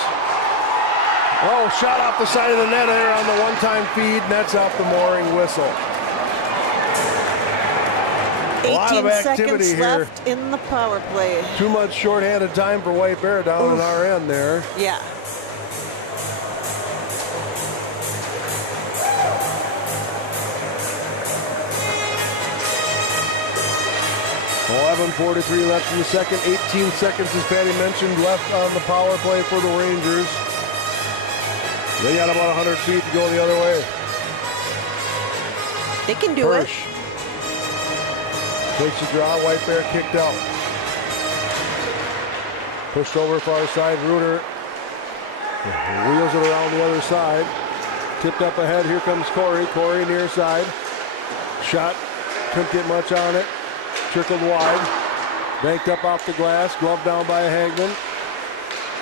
Oh, shot off the side of the net there on the one-time feed. Nets out the mooring whistle. A lot of activity seconds here. Left in the power play. Too much shorthanded time for White Bear down on our end there. Yeah. 11:43 left in the second. 18 seconds, as Patty mentioned, left on the power play for the Rangers. They got about 100 feet to go the other way. They can do it. Takes a draw. White Bear kicked out. Pushed over far side. Reuter wheels it around the other side. Tipped up ahead. Here comes Corey. Corey near side. Shot. Couldn't get much on it. Trickled wide. Banked up off the glass. Glove down by Hagman.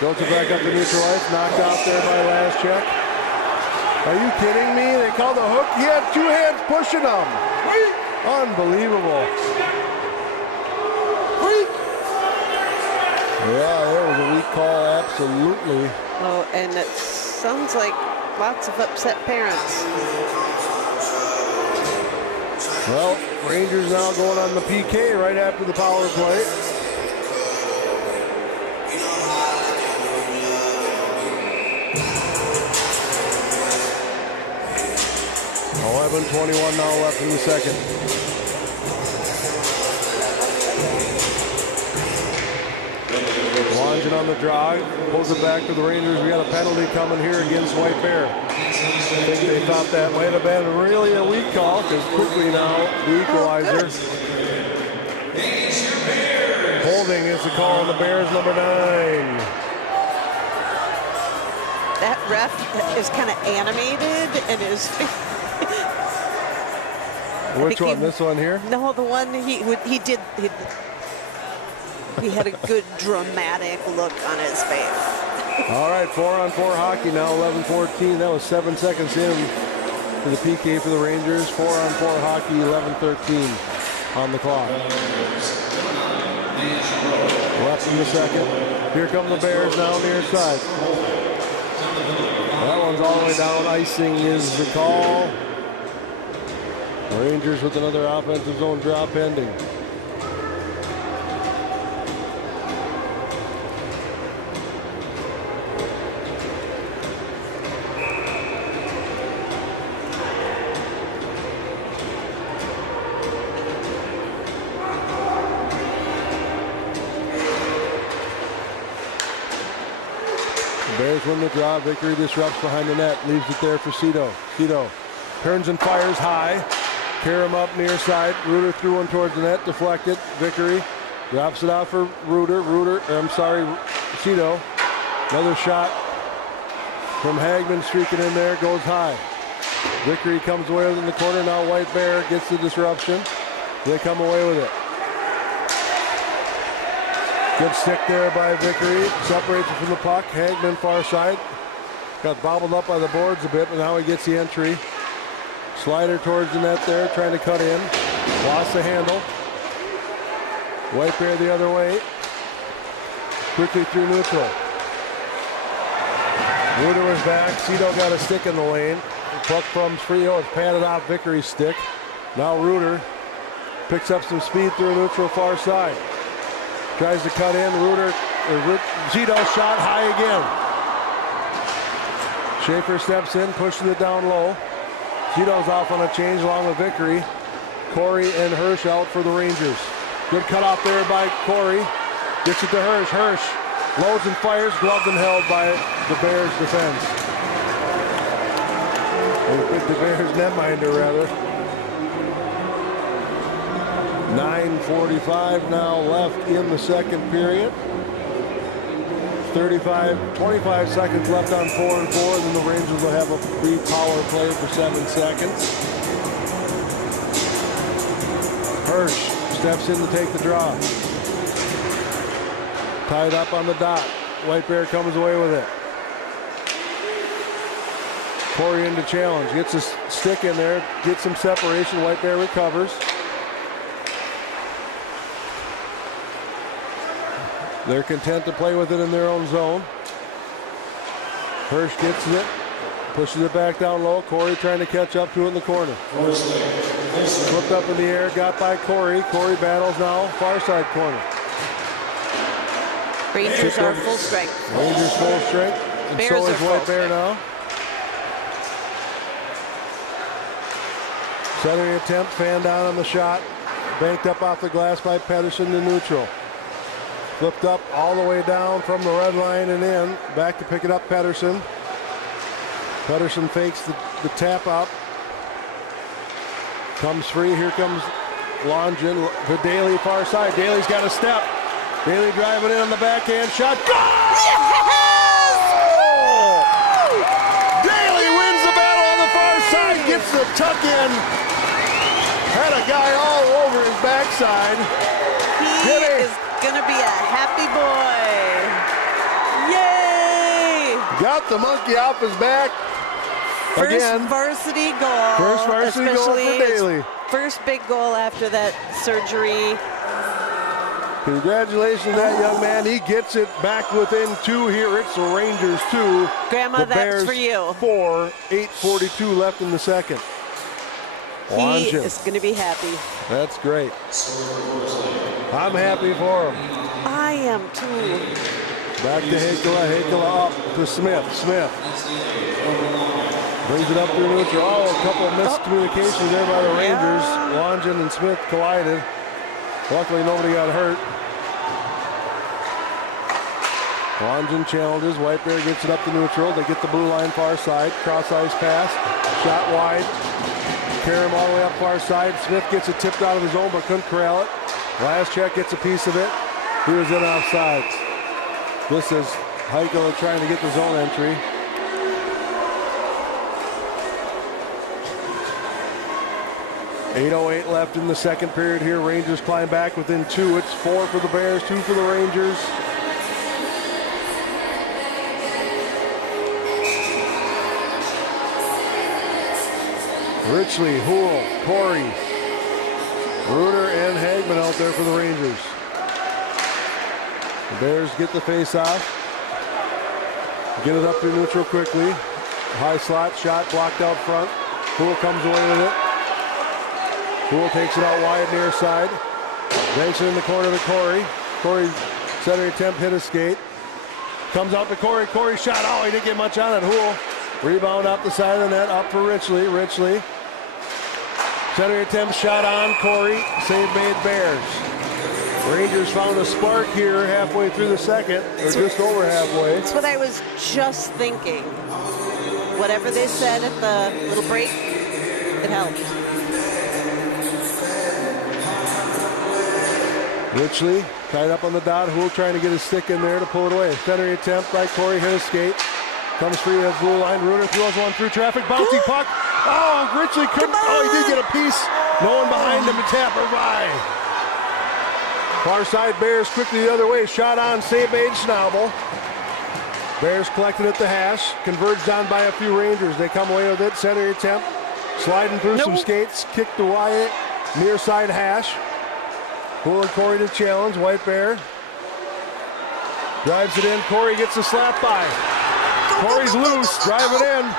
Goes it back up to neutral ice. Knocked out there by Laschik. Are you kidding me? They called a hook. He had two hands pushing him. Unbelievable. Yeah, it was a weak call, absolutely. Oh, and it sounds like lots of upset parents. Well, Rangers now going on the PK right after the power play. .21 now left in the second. Longin on the draw, pulls it back to the Rangers. We got a penalty coming here against White Bear. I think they thought that might have been really a weak call, because quickly now the equalizer. Holding is the call on the Bears, number 9. That ref is kind of animated and is. Which one? This one here? No, the one he did. He had a good dramatic look on his face. All right, 4-on-4 hockey now, 11:14. That was 7 seconds in for the PK for the Rangers. 4-on-4 hockey, 11:13 on the clock. Left in the second. Here come the Bears now near side. That one's all the way down. Icing is the call. Rangers with another offensive zone drop pending. Bears win the draw. Vickery disrupts behind the net. Leaves it there for Cito. Cito turns and fires high. Karam up near side. Reuter threw one towards the net. Deflected. Vickery drops it out for Cito. Another shot from Hagman streaking in there. Goes high. Vickery comes away with it in the corner. Now White Bear gets the disruption. They come away with it. Good stick there by Vickery. Separates it from the puck. Hagman far side. Got bobbled up by the boards a bit, but now he gets the entry. Slider towards the net there, trying to cut in. Lost the handle. White Bear the other way. Quickly through neutral. Reuter was back. Cito got a stick in the lane. The puck comes free. Oh, it's padded off Vickery's stick. Now Reuter picks up some speed through neutral far side. Tries to cut in. Cito shot high again. Schaefer steps in, pushes it down low. Cito's off on a change along with Vickery. Corey and Hirsch out for the Rangers. Good cutoff there by Corey. Gets it to Hirsch. Hirsch loads and fires, gloved and held by the Bears defense. The Bears netminder, rather. 9:45 now left in the second period. 25 seconds left on 4-4, and then the Rangers will have a free power play for 7 seconds. Hirsch steps in to take the draw. Tied up on the dot. White Bear comes away with it. Corey into challenge. Gets a stick in there. Gets some separation. White Bear recovers. They're content to play with it in their own zone. Hirsch gets it. Pushes it back down low. Corey trying to catch up to it in the corner. Flipped up in the air. Got by Corey. Corey battles now. Far side corner. Rangers are full strength. Rangers full strength. And Bears so are is full White Bear strength. now. Centering attempt, fan down on the shot. Banked up off the glass by Pedersen to neutral. Flipped up all the way down from the red line and in. Back to pick it up, Pedersen. Pedersen fakes the tap up. Comes free. Here comes Longin to Daly far side. Daly's got a step. Daly driving in on the backhand shot. Goal! Yes! Daly wins the battle on the far side. Gets the tuck in. Had a guy all over his backside. He is going to be a happy boy. Yay! Got the monkey off his back. Again. First varsity goal. First varsity goal for especially his Daly. First big goal after that surgery. Congratulations to that young man. He gets it back within 2 here. It's the Rangers 2. Grandma, the that's Bears for you. 4, 8:42 left in the second. He Longin. is going to be happy. That's great. I'm happy for him. I am too. Back to Hakela. Hakela up to Smith. Smith brings it up through neutral. Oh, a couple of miscommunications there by the Rangers. Longin and Smith collided. Luckily, nobody got hurt. Longin challenges. White Bear gets it up to neutral. They get the blue line far side. Cross ice pass. Shot wide. Carry him all the way up far side. Smith gets it tipped out of his own but couldn't corral it. Last check gets a piece of it. He was in offsides. This is Heichel trying to get the zone entry. .808 left in the second period here. Rangers climb back within 2. It's 4 for the Bears, 2 for the Rangers. Richley, Houle, Corey, Reuter, and Hagman out there for the Rangers. The Bears get the face-off. Get it up through neutral quickly. High slot shot blocked out front. Houle comes away with it. Houle takes it out wide near side. Banks it in the corner to Corey. Corey center attempt, hit a skate. Comes out to Corey. Corey shot. Oh, he didn't get much on it. Houle. Rebound up the side of the net. Up for Richley. Richley. Center attempt, shot on Corey. Save made Bears. Rangers found a spark here halfway through the second, or just over halfway. That's what I was just thinking. Whatever they said at the little break, it helped. Richley tied up on the dot. Houle trying to get his stick in there to pull it away. Center attempt by Corey, hit a skate. Comes free at blue line. Reuter throws one through traffic. Bouncing puck. Oh, Richley couldn't. Oh, he did get a piece. No one behind him to tap her by. Far side Bears quickly the other way. Shot on, save made Schnabel. Bears collected at the hash. Converged on by a few Rangers. They come away with it. Center attempt. Sliding through some skates, kick to Wyatt, near side hash. Pulling Corey to challenge, White Bear. Drives it in, Corey gets a slap by. Corey's loose, driving in.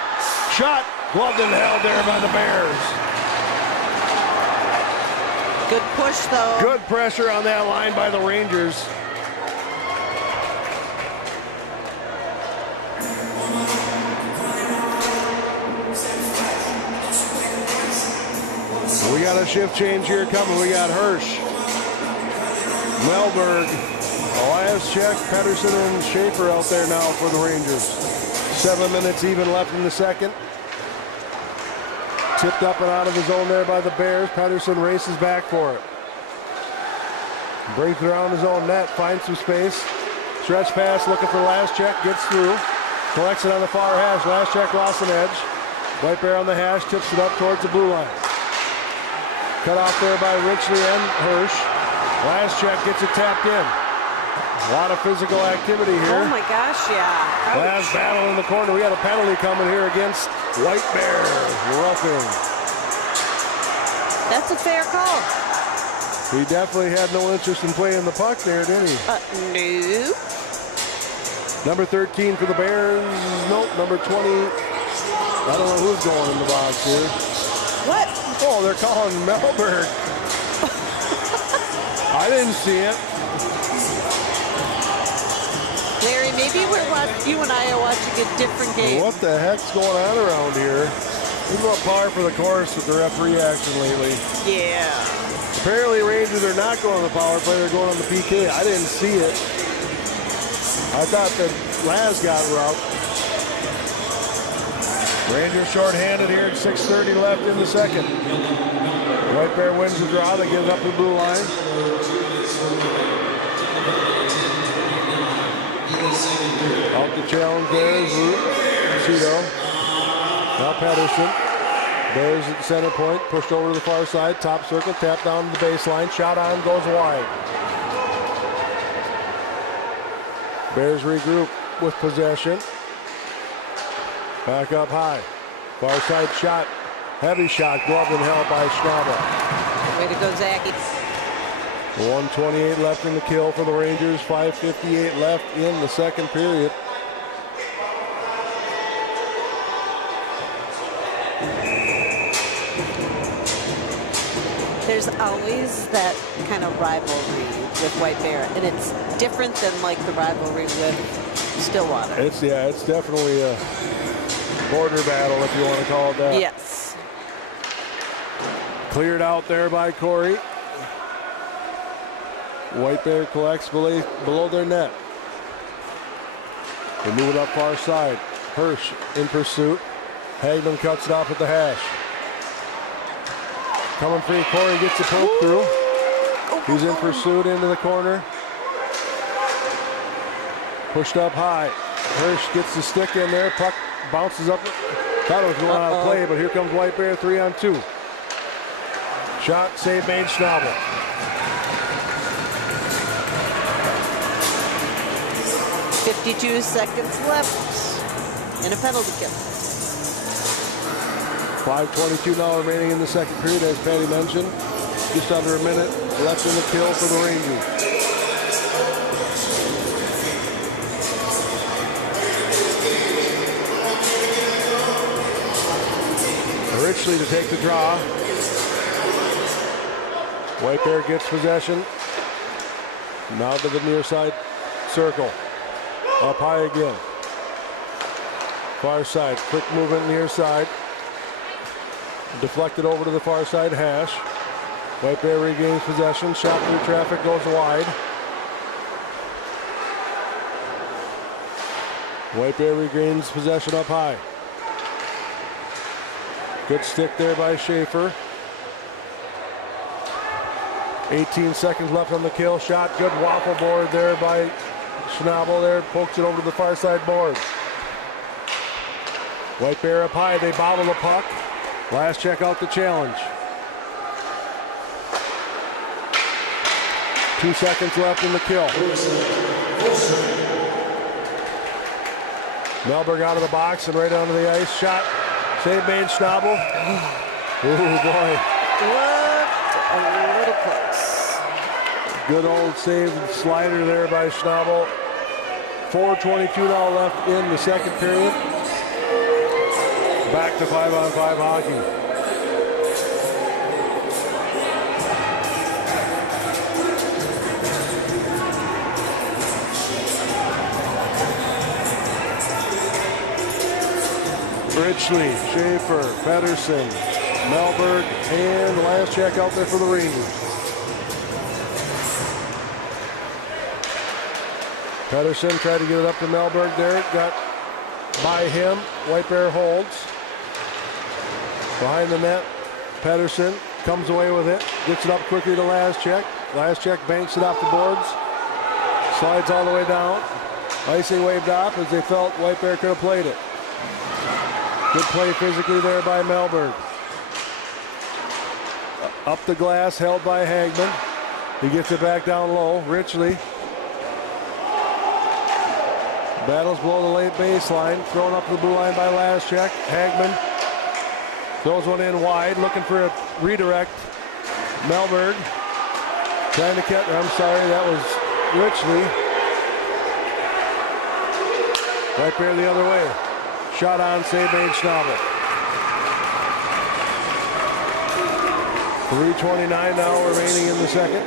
Shot, gloved and held there by the Bears. Good push, though. Good pressure on that line by the Rangers. We got a shift change here coming. We got Hirsch, Melberg, Elias Check, Pedersen, and Schaefer out there now for the Rangers. 7 minutes even left in the second. Tipped up and out of his own there by the Bears. Pedersen races back for it. Brings it around his own net, finds some space. Stretch pass, looking for Last Check, gets through. Collects it on the far hash. Last Check lost an edge. White Bear on the hash, tips it up towards the blue line. Cut off there by Richley and Hirsch. Last Check gets it tapped in. A lot of physical activity here. Oh my gosh, yeah. Ouch. Last battle in the corner. We had a penalty coming here against White Bear. Roughing. That's a fair call. He definitely had no interest in playing the puck there, didn't he? No. Number 13 for the Bears. Nope, number 20. I don't know who's going in the box here. What? Oh, they're calling Melberg. I didn't see it. Larry, maybe you and I are watching a different game. What the heck's going on around here? This is what par for the course with the referee action lately. Yeah. Apparently Rangers are not going on the power play, they're going on the PK. I didn't see it. I thought that Laz got robbed. Rangers shorthanded here at 6:30 left in the second. White Bear wins the draw, they get it up the blue line. Out the challenge there is Cito. Now Pedersen. Bears at center point, pushed over to the far side, top circle, tapped down to the baseline, shot on, goes wide. Bears regroup with possession. Back up high. Far side shot, heavy shot, gloved and held by Schnabel. Way to go, Zachy. 1:28 left in the kill for the Rangers, 5:58 left in the second period. There's always that kind of rivalry with White Bear, and it's different than like the rivalry with Stillwater. It's definitely a border battle, if you want to call it that. Yes. Cleared out there by Corey. White Bear collects below their net. They move it up far side. Hirsch in pursuit. Hagman cuts it off at the hash. Coming free, Corey gets a poke through. He's in pursuit into the corner. Pushed up high. Hirsch gets the stick in there. Puck bounces up. Thought it was going out of play, but here comes White Bear 3-on-2. Shot, save made, Schnabel. .52 seconds left and a penalty kill. 5:22 now remaining in the second period, as Patty mentioned. Just under a minute left in the kill for the Rangers. Richley to take the draw. White Bear gets possession. Now to the near side circle. Up high again. Far side, quick movement near side. Deflected over to the far side hash. White Bear regains possession. Shot through traffic, goes wide. White Bear regains possession up high. Good stick there by Schaefer. 18 seconds left on the kill shot. Good waffle board there by Schnabel there. Pokes it over to the far side board. White Bear up high. They bobble the puck. Last check out the challenge. 2 seconds left in the kill. Melberg out of the box and right onto the ice. Shot Save made Schnabel. Oh boy. Looked a little close. Good old save slider there by Schnabel. 4:22 now left in the second period. Back to 5-on-5 hockey. Richley, Schaefer, Pedersen, Melberg, and the last check out there for the Rangers. Pedersen tried to get it up to Melberg there. Got by him. White Bear holds. Behind the net, Pedersen comes away with it. Gets it up quickly to last check. Last check banks it off the boards. Slides all the way down. Icing waved off as they felt White Bear could have played it. Good play physically there by Melberg. Up the glass, held by Hagman. He gets it back down low. Richley battles below the late baseline. Thrown up the blue line by last check. Hagman throws one in wide, looking for a redirect. Melberg trying to catch. I'm sorry, that was Richley. Right there the other way. Shot on, save made Schnabel. 3:29 now remaining in the second.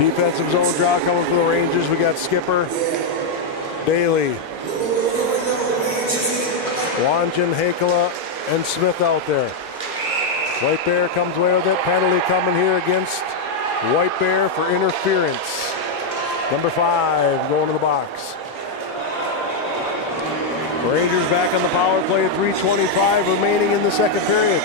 Defensive zone draw coming for the Rangers. We got Skipper, Bailey, Wanjan, Hakela, and Smith out there. White Bear comes away with it. Penalty coming here against White Bear for interference. Number 5 going to the box. Rangers back on the power play. 3:25 remaining in the second period.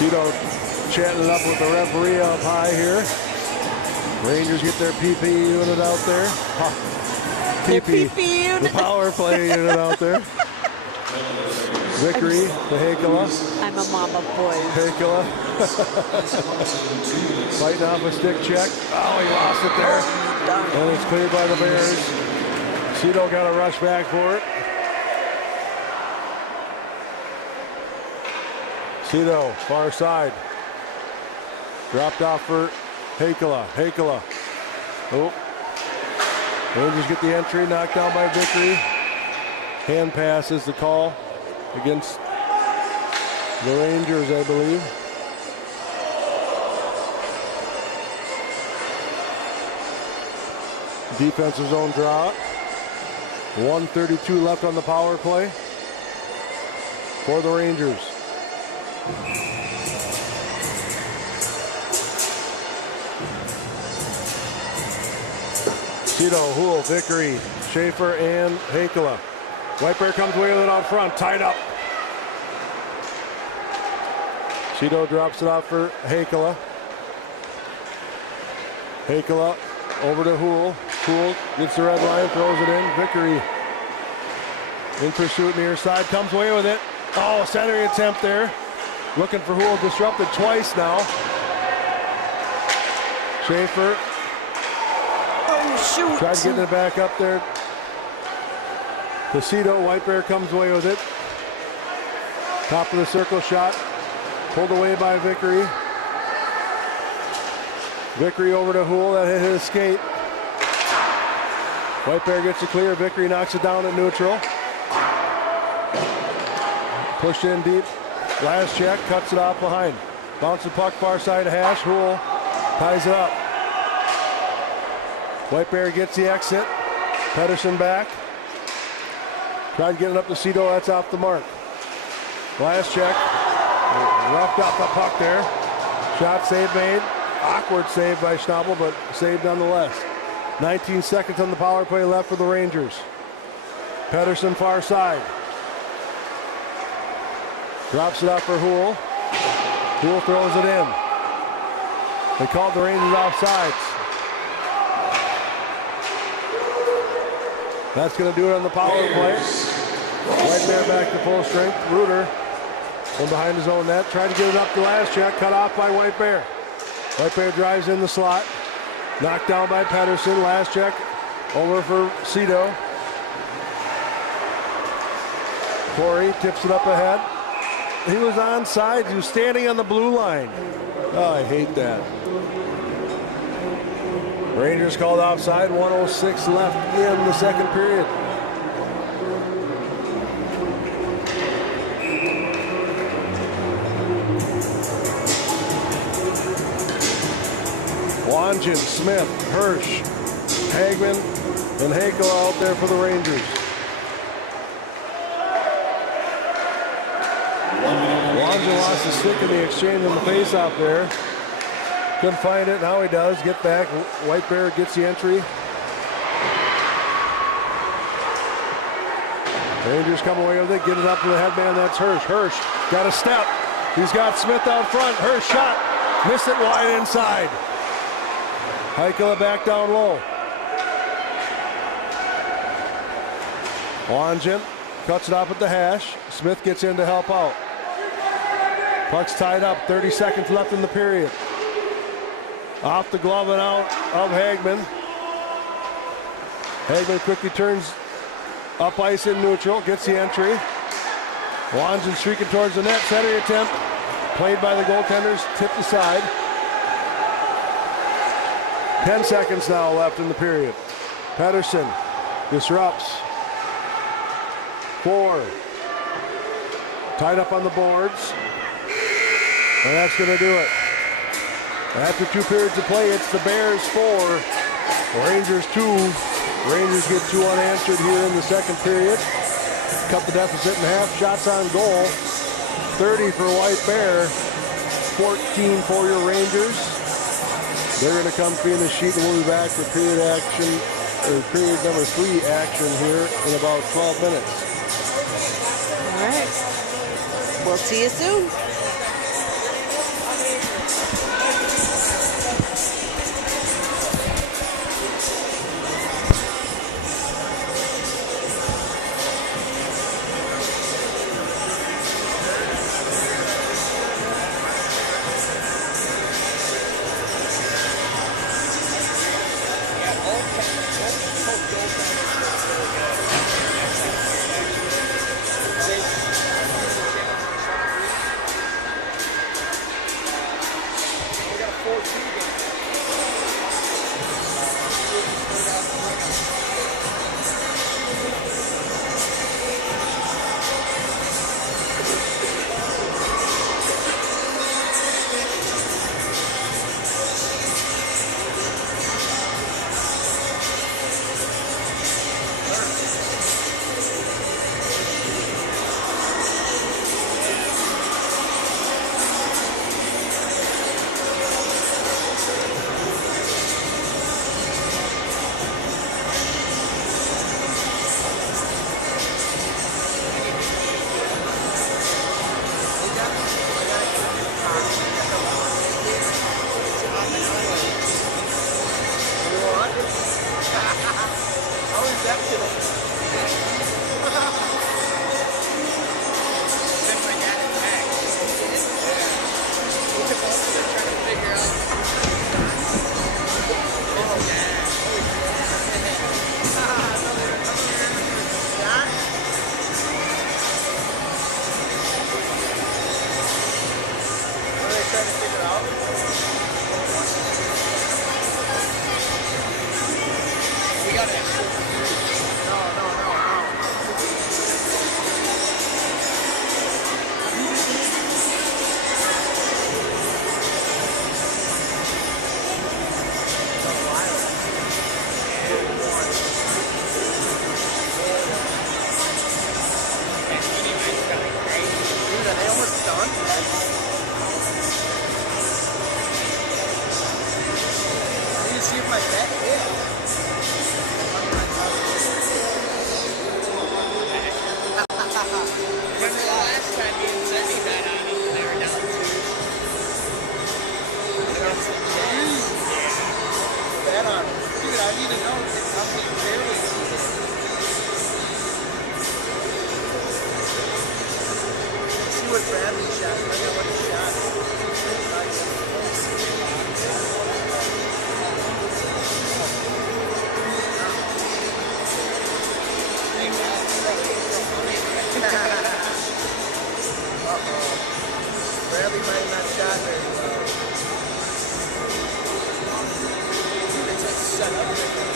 Tito chatting it up with the referee up high here. Rangers get their PP unit out there. PP unit. The power play unit out there. Vickery to Hakela. I'm a mom of boys. Hakela. Fighting off a stick check. Oh, he lost it there. And it's cleared by the Bears. Tito got a rush back for it. Tito, far side. Dropped off for Hakela. Hakela. Oh. Rangers get the entry, knocked down by Vickery. Hand pass is the call against the Rangers, I believe. Defensive zone draw. 1:32 left on the power play for the Rangers. Tito, Houle, Vickery, Schaefer, and Hakela. White Bear comes away with it out front, tied up. Tito drops it off for Hakela. Hakela over to Houle. Houle gets the red line, throws it in. Vickery in pursuit near side, comes away with it. Oh, centering attempt there. Looking for Houle, disrupted twice now. Schaefer. Oh, shoot. Tried getting it back up there. Tito, White Bear comes away with it. Top of the circle shot. Pulled away by Vickery. Vickery over to Houle, that hit his skate. White Bear gets it clear. Vickery knocks it down at neutral. Pushed in deep. Last check, cuts it off behind. Bounce the puck far side of hash. Houle ties it up. White Bear gets the exit. Pedersen back. Tried getting up to Tito, that's off the mark. Last check. Roughed up the puck there. Shot save made. Awkward save by Schnabel, but saved nonetheless. 19 seconds on the power play left for the Rangers. Pedersen far side. Drops it up for Houle. Poole throws it in. They called the Rangers offsides. That's going to do it on the power play. White Bear back to full strength. Reuter from behind his own net. Tried to get it up the last check. Cut off by White Bear. White Bear drives in the slot. Knocked down by Pedersen. Last check over for Cito. Corey tips it up ahead. He was onside. He was standing on the blue line. Oh, I hate that. Rangers called offside. 1:06 left in the second period. Wangen, Smith, Hirsch, Hagman, and Hakel out there for the Rangers. Wangen lost the stick in the exchange on the face out there. Couldn't find it. Now he does. Get back. White Bear gets the entry. Rangers come away with it. Get it up to the headman. That's Hirsch. Hirsch got a step. He's got Smith out front. Hirsch shot. Missed it wide inside. Heikkila back down low. Wangen cuts it off at the hash. Smith gets in to help out. Puck's tied up. 30 seconds left in the period. Off the glove and out of Hagman. Hagman quickly turns up ice in neutral. Gets the entry. Wangen streaking towards the net. Center attempt. Played by the goaltenders. Tipped aside. 10 seconds now left in the period. Pedersen disrupts. 4. Tied up on the boards. And that's going to do it. After 2 periods of play, it's the Bears 4, Rangers 2. Rangers get 2 unanswered here in the second period. Cut the deficit in half. Shots on goal. 30 for White Bear. 14 for your Rangers. They're going to come clean the sheet, and we'll be back for period action, or period number 3 action here in about 12 minutes. All right. We'll see you soon. bet on him. Dude, I need to know how many fairways he hit. See what Bradley shot. Find out what he shot. Uh-oh. Bradley might have not shot very well. Dude, it's like set up different.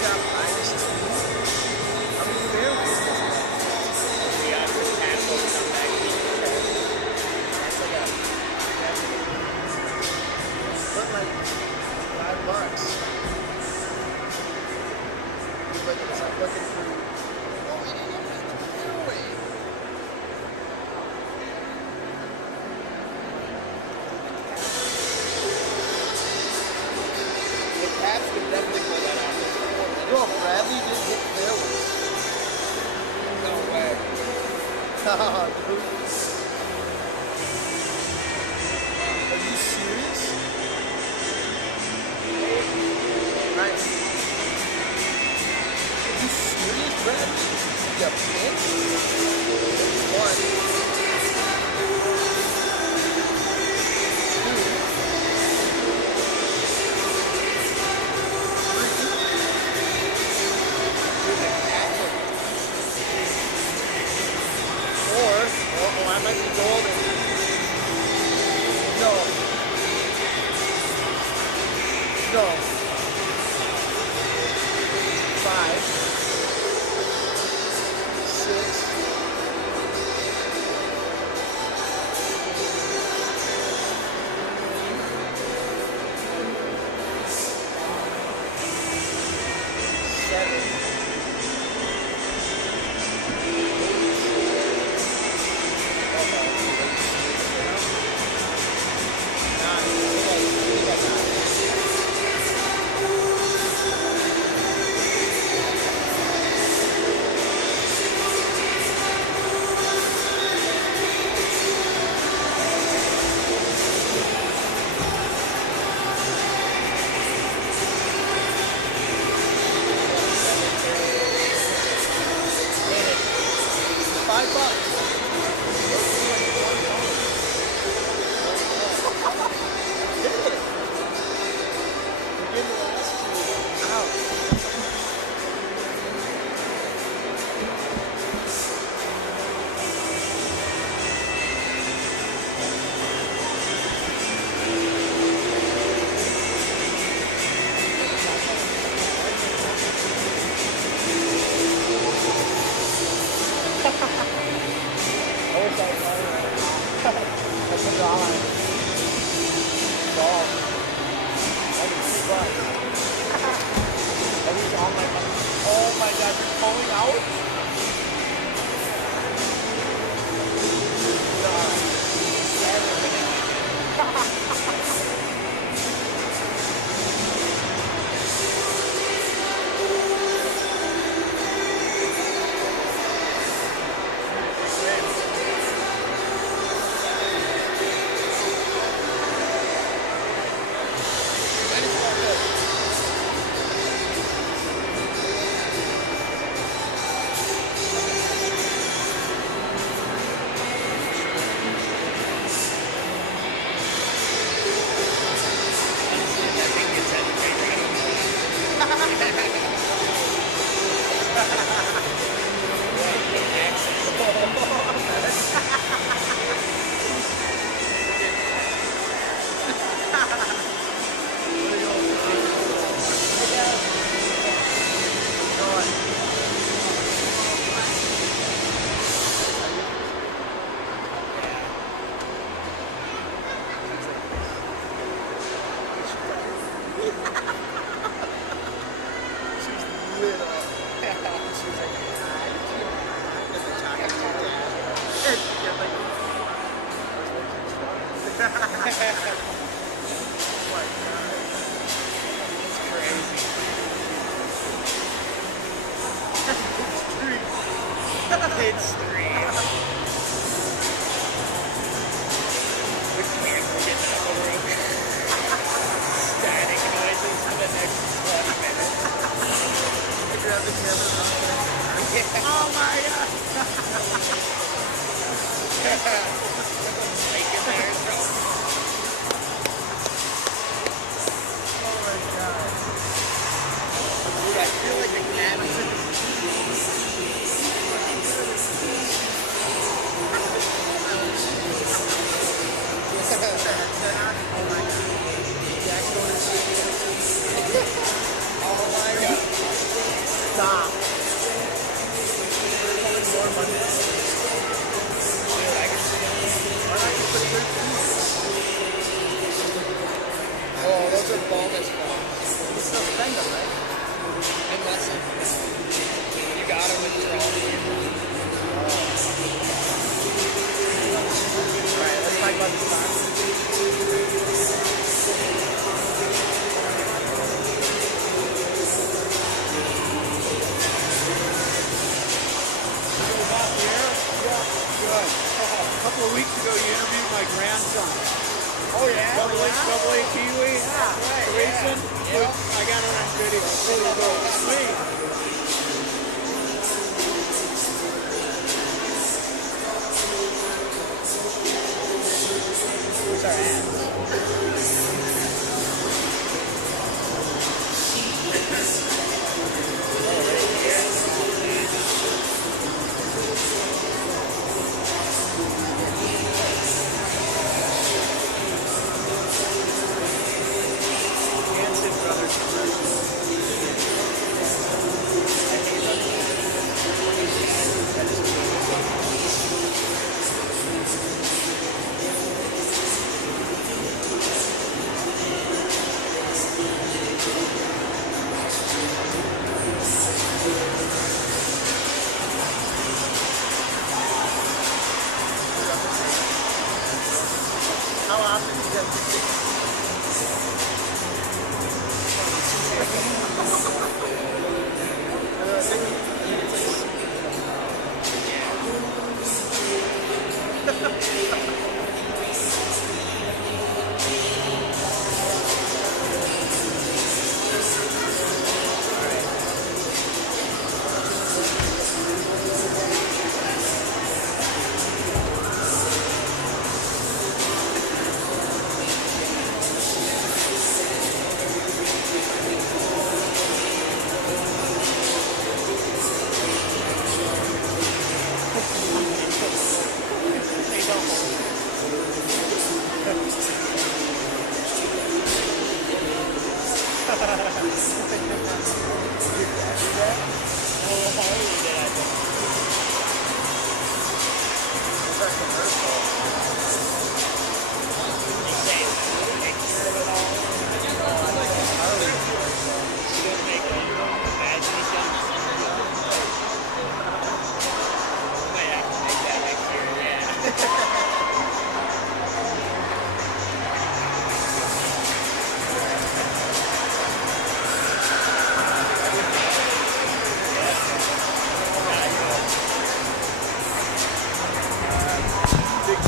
Shot -2. How many fairways does he have? Yeah, for tackle comeback. That's like a... Put like $5. He's looking, so I'm looking for. Oh, he didn't even hit the fairway. The Cats could definitely pull that off. Bro, Bradley didn't hit fairways. No way. Dude. Are you serious? Nice. Are you serious, Bradley? You bitch? One. Four. Oh, I might be golden. No. No. 5, 6, 7. Oh my God, you're pulling out? It's crazy. Midstream. The camera getting out of the room. Static noises for the next 20 minutes. I grab the camera. Yeah. Oh my god! Making there, bro. Oh my god. Dude, I feel like a cat. Oh my god. Stop. Dude, I can see it. Why not you put 13? Oh, those are bonus ones. You still spend them, right? Unless you got them with your own. Alright, let's talk about the sponsors. Good. A couple of weeks ago, you interviewed my grandson. Oh yeah? Double A Kiwi. Right, Racing. yeah. I got it on video. Pretty cool. Sweet. Where's our ads? How often do you get to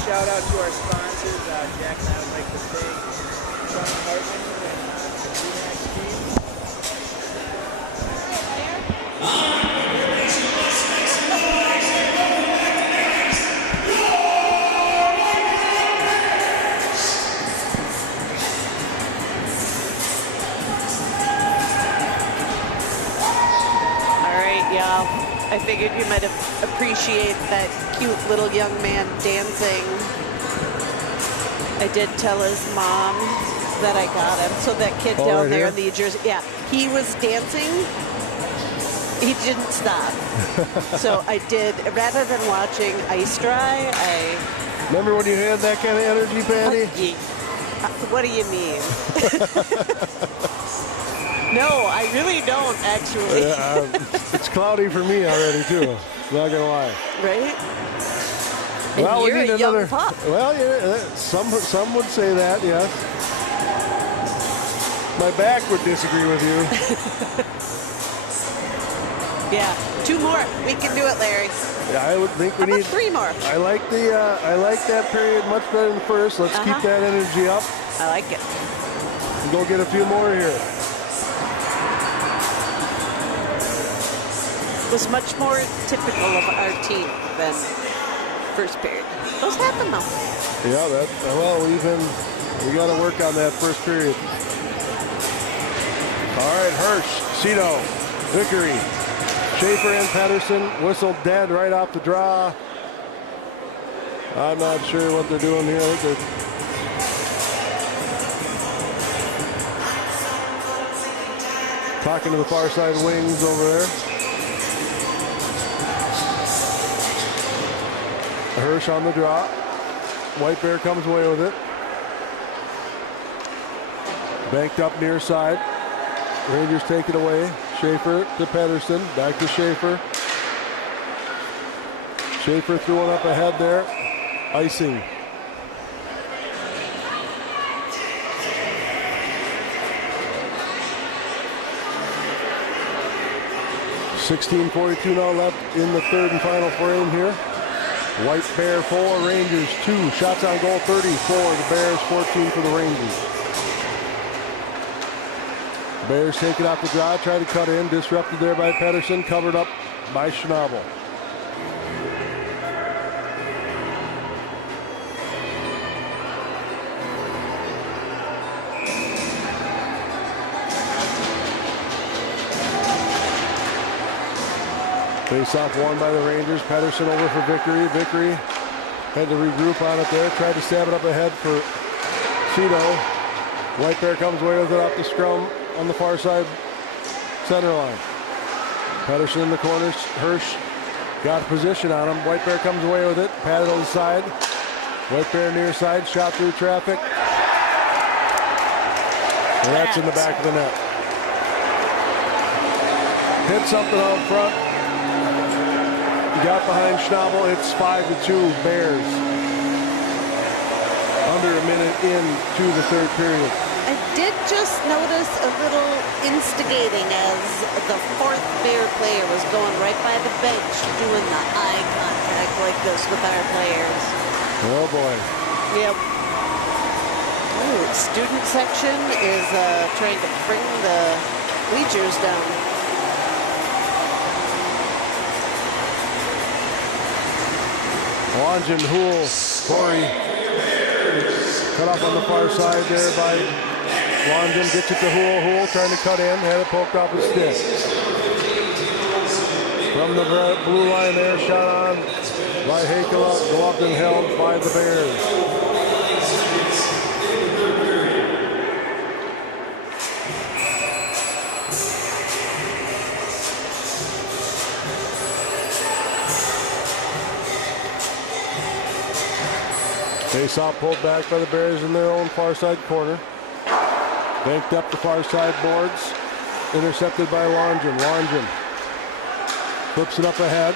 shout out to our sponsors. Jack and I would like to thank Sean Hartman and the D-Max team. All right, y'all. I figured you might appreciate that cute little young man dancing. I did tell his mom that I got him. So that kid down right there here? in the jersey, yeah, he was dancing. He didn't stop. So I did, rather than watching ice dry, I... Remember when you had that kind of energy, Patty? What do you mean? No, I really don't, actually. It's cloudy for me already, too. Not gonna lie. Right? Well, and you're we need a another. young pup. Well, yeah, some would say that, yes. My back would disagree with you. Yeah, 2 more. We can do it, Larry. Yeah, I would think we How about need 3 more? I like that period much better than the first. Let's keep that energy up. I like it. And go get a few more here. It was much more typical of our team than first period. Those happen though. Yeah, we got to work on that first period. All right, Hirsch, Cito, Vickery, Schaefer and Pedersen whistled dead right off the draw. I'm not sure what they're doing here. They're talking to the far side wings over there. Hirsch on the draw. White Bear comes away with it. Banked up near side. Rangers take it away. Schaefer to Pedersen. Back to Schaefer. Schaefer throwing up ahead there. Icing. .16:42 now left in the third and final frame here. White Bear 4, Rangers 2. Shots on goal 30 for the Bears, 14 for the Rangers. Bears take it off the draw, try to cut in. Disrupted there by Pedersen, covered up by Schnabel. Face-off won by the Rangers. Pedersen over for Vickery. Vickery had to regroup on it there. Tried to stab it up ahead for Cito. White Bear comes away with it off the scrum on the far side center line. Pedersen in the corners. Hirsch got position on him. White Bear comes away with it. Patted on the side. White Bear near side. Shot through traffic. And that's in the back of the net. Hit something out front. Got behind Schnabel. It's 5-2 Bears. Under a minute into the third period. I did just notice a little instigating as the fourth Bear player was going right by the bench doing the eye contact like this with our players. Oh boy. Yep. Ooh, student section is trying to bring the bleachers down. Longin, Houle, Corey. Cut off on the far side there by Longin. Gets it to Houle. Houle trying to cut in. Had it poked off his stick. From the blue line there. Shot on by Hakela. Gloved and held by the Bears. Face-off pulled back by the Bears in their own far side corner. Banked up the far side boards. Intercepted by Longin. Longin flips it up ahead.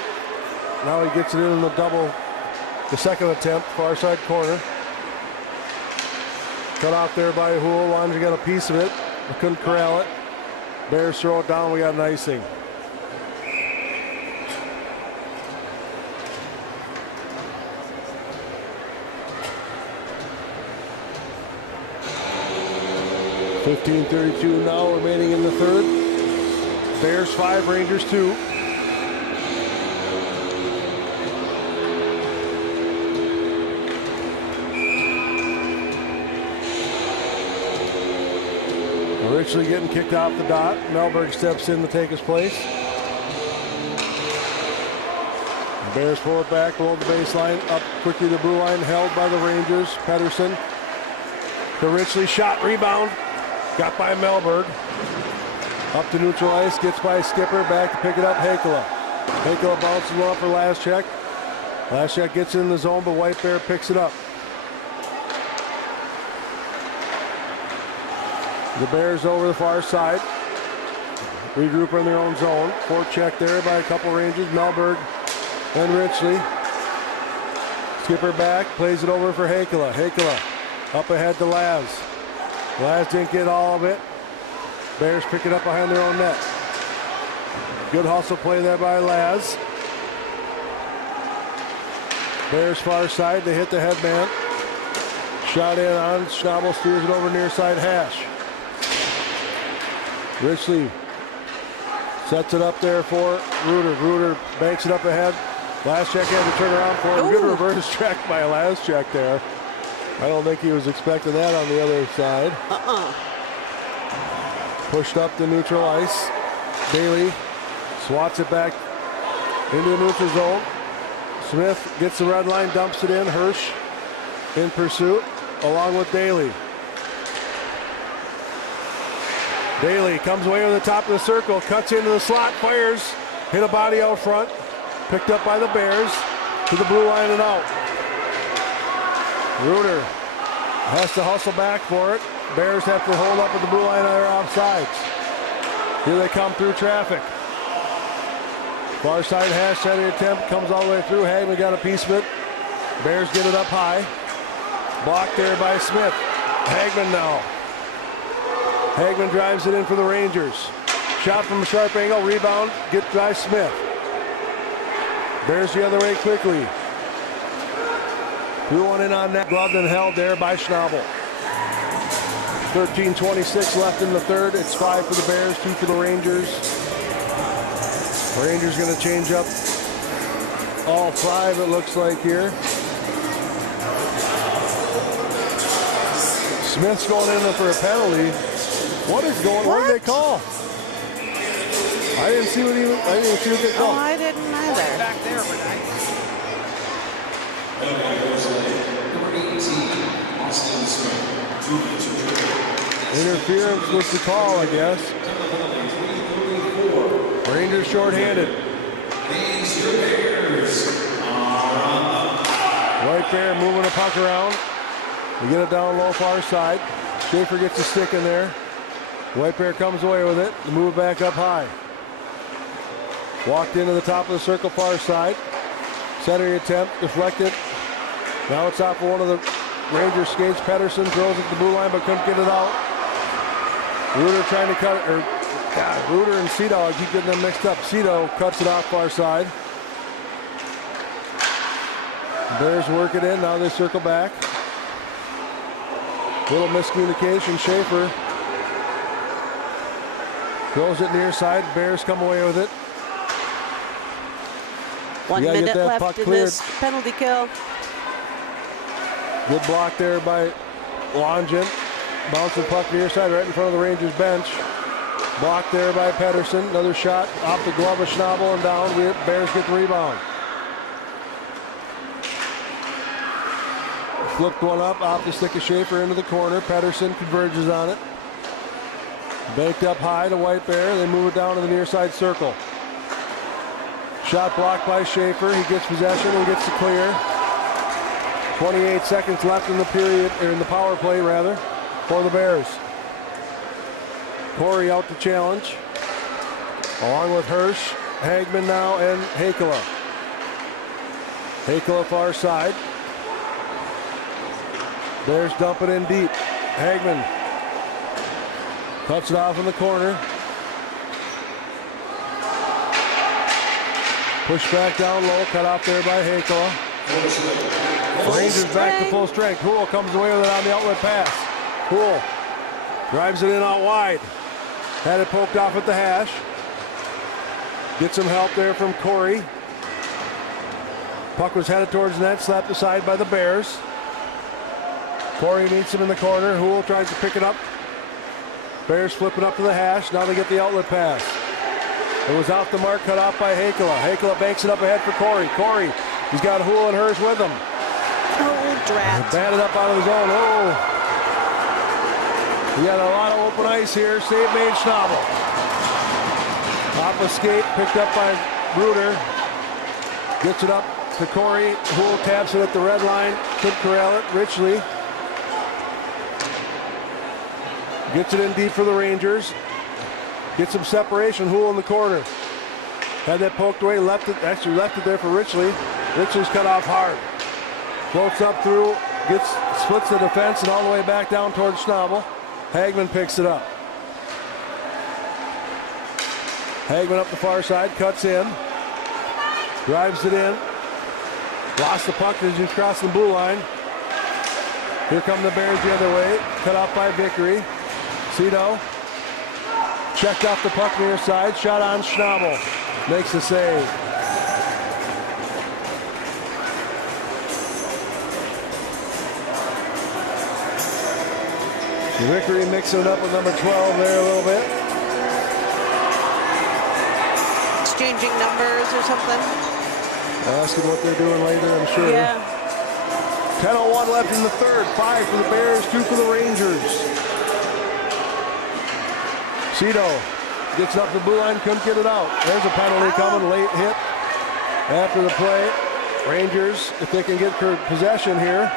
Now he gets it in the second attempt, far side corner. Cut off there by Houle. Longin got a piece of it. Couldn't corral it. Bears throw it down. We got an icing. .15:32 now remaining in the third. Bears 5, Rangers 2. Richley getting kicked off the dot. Melberg steps in to take his place. The Bears pull it back below the baseline. Up quickly the blue line, held by the Rangers. Pedersen to Richley. Shot, rebound. Got by Melberg. Up to neutral ice. Gets by Skipper. Back to pick it up. Hakela. Hakela bounces off for last check. Last check gets in the zone, but White Bear picks it up. The Bears over the far side. Regroup in their own zone. Forecheck there by a couple Rangers. Melberg and Richley. Skipper back. Plays it over for Hakela. Hakela up ahead to Laz. Laz didn't get all of it. Bears pick it up behind their own net. Good hustle play there by Laz. Bears far side, they hit the headman. Shot in on, Schnabel steers it over near side hash. Richley sets it up there for Reuter. Reuter banks it up ahead. Last check had to turn around for him. Good reverse check by last check there. I don't think he was expecting that on the other side. Pushed up the neutral ice. Daly swats it back into the neutral zone. Smith gets the red line, dumps it in. Hirsch in pursuit along with Daly. Daly comes away with the top of the circle, cuts into the slot, fires, hit a body out front, picked up by the Bears to the blue line and out. Reuter has to hustle back for it. Bears have to hold up at the blue line on their offsides. Here they come through traffic. Far side hash center attempt comes all the way through. Hagman got a piece of it. Bears get it up high. Blocked there by Smith. Hagman now. Hagman drives it in for the Rangers. Shot from a sharp angle, rebound, get by Smith. Bears the other way quickly. Threw one in on that, gloved and held there by Schnabel. 13:26 left in the third. It's 5 for the Bears, 2 for the Rangers. Rangers going to change up all 5, it looks like here. Smith's going in there for a penalty. What is going on? What did they call? I didn't see what he they called. Oh, I didn't either. Back there, but Interference was the call, I guess. Rangers shorthanded. White Bear moving the puck around. We get it down low far side. Schaefer gets a stick in there. White Bear comes away with it. Move it back up high. Walked into the top of the circle far side. Center attempt, deflected. Now it's off for one of the Rangers skates. Pedersen throws it to the blue line but couldn't get it out. Reuter trying to cut it, Reuter and Cito, I keep getting them mixed up. Cito cuts it off far side. Bears work it in, now they circle back. Little miscommunication, Schaefer throws it near side, Bears come away with it. 1 minute left in this penalty kill. Good block there by Longin. Bouncing puck near side right in front of the Rangers bench. Blocked there by Pedersen. Another shot off the glove of Schnabel and down. Bears get the rebound. Flipped one up off the stick of Schaefer into the corner. Pedersen converges on it. Baked up high to White Bear. They move it down to the near side circle. Shot blocked by Schaefer. He gets possession and gets the clear. 28 seconds left in the period, or in the power play rather, for the Bears. Corey out to challenge, along with Hirsch, Hagman now, and Hakela. Hakela far side. Bears dump it in deep. Hagman cuts it off in the corner. Push back down low, cut off there by Hakela. Rangers back to full strength. Houle comes away with it on the outlet pass. Houle drives it in out wide. Had it poked off at the hash. Get some help there from Corey. Puck was headed towards the net, slapped aside by the Bears. Corey meets him in the corner. Houle tries to pick it up. Bears flip it up to the hash. Now they get the outlet pass. It was off the mark, cut off by Hakela. Hakela banks it up ahead for Corey. Corey, he's got Houle and Hirsch with him. Oh, drat. Batted up out of his own. Oh. We got a lot of open ice here. Save made Schnabel. Off a skate, picked up by Reuter. Gets it up to Corey. Houle taps it at the red line. Could corral it. Richley gets it in deep for the Rangers. Gets some separation. Houle in the corner. Had that poked away. Left it there for Richley. Richley's cut off hard. Floats up through. Splits the defense and all the way back down towards Schnabel. Hagman picks it up. Hagman up the far side, cuts in. Drives it in. Lost the puck as he's crossing the blue line. Here come the Bears the other way. Cut off by Vickery. Cito checked off the puck near side. Shot on Schnabel. Makes the save. Vickery mixing it up with number 12 there a little bit. Exchanging numbers or something. Asking what they're doing later, I'm sure. Yeah. 10:01 left in the third. 5 for the Bears, 2 for the Rangers. Cito gets up the blue line, couldn't get it out. There's a penalty coming, late hit after the play. Rangers, if they can get possession here.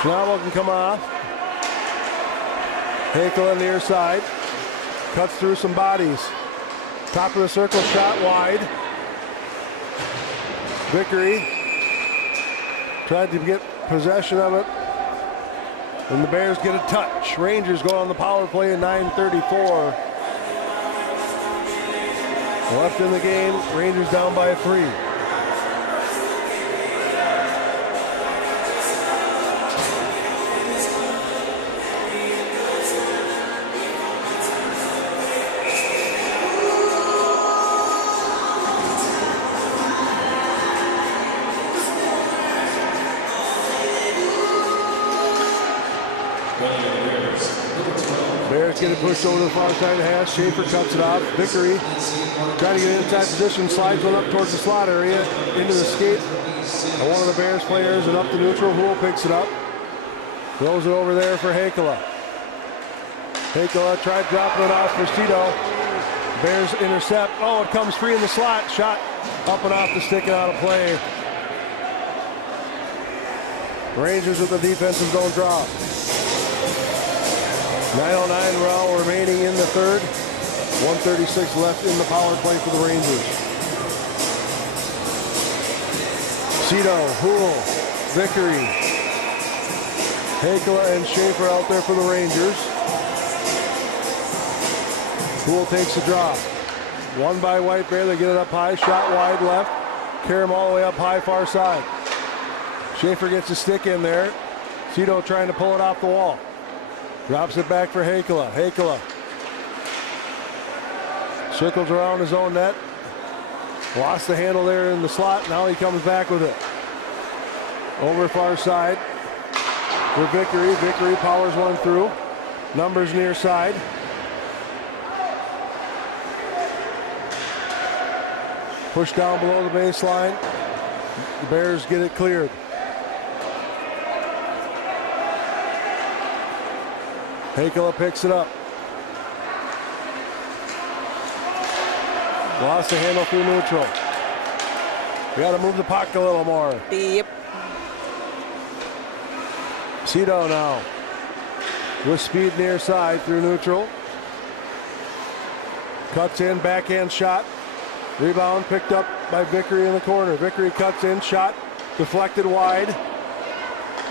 Schnabel can come off. Hakel on the near side. Cuts through some bodies. Top of the circle, shot wide. Vickery tried to get possession of it. And the Bears get a touch. Rangers go on the power play in 9:34. Left in the game, Rangers down by 3. Bears get it pushed over to the far side of the hash. Schaefer cuts it off. Vickery trying to get inside position. Slides one up towards the slot area. Into the skate of one of the Bears players and up the neutral. Hool picks it up. Throws it over there for Hakela. Hakela tried dropping it off for Cito. Bears intercept. Oh, it comes free in the slot. Shot up and off the stick and out of play. Rangers with the defensive zone draw. 9:09 round remaining in the third. 1:36 left in the power play for the Rangers. Cito, Hool, Vickery, Hakela and Schaefer out there for the Rangers. Hool takes the drop. One by White Bear. They get it up high. Shot wide left. Carry him all the way up high far side. Schaefer gets a stick in there. Cito trying to pull it off the wall. Drops it back for Hakela. Hakela circles around his own net. Lost the handle there in the slot. Now he comes back with it. Over far side for Vickery. Vickery powers one through. Numbers near side. Push down below the baseline. The Bears get it cleared. Hakela picks it up. Lost the handle through neutral. We got to move the puck a little more. Yep. Cito now with speed near side through neutral. Cuts in, backhand shot. Rebound picked up by Vickery in the corner. Vickery cuts in, shot deflected wide.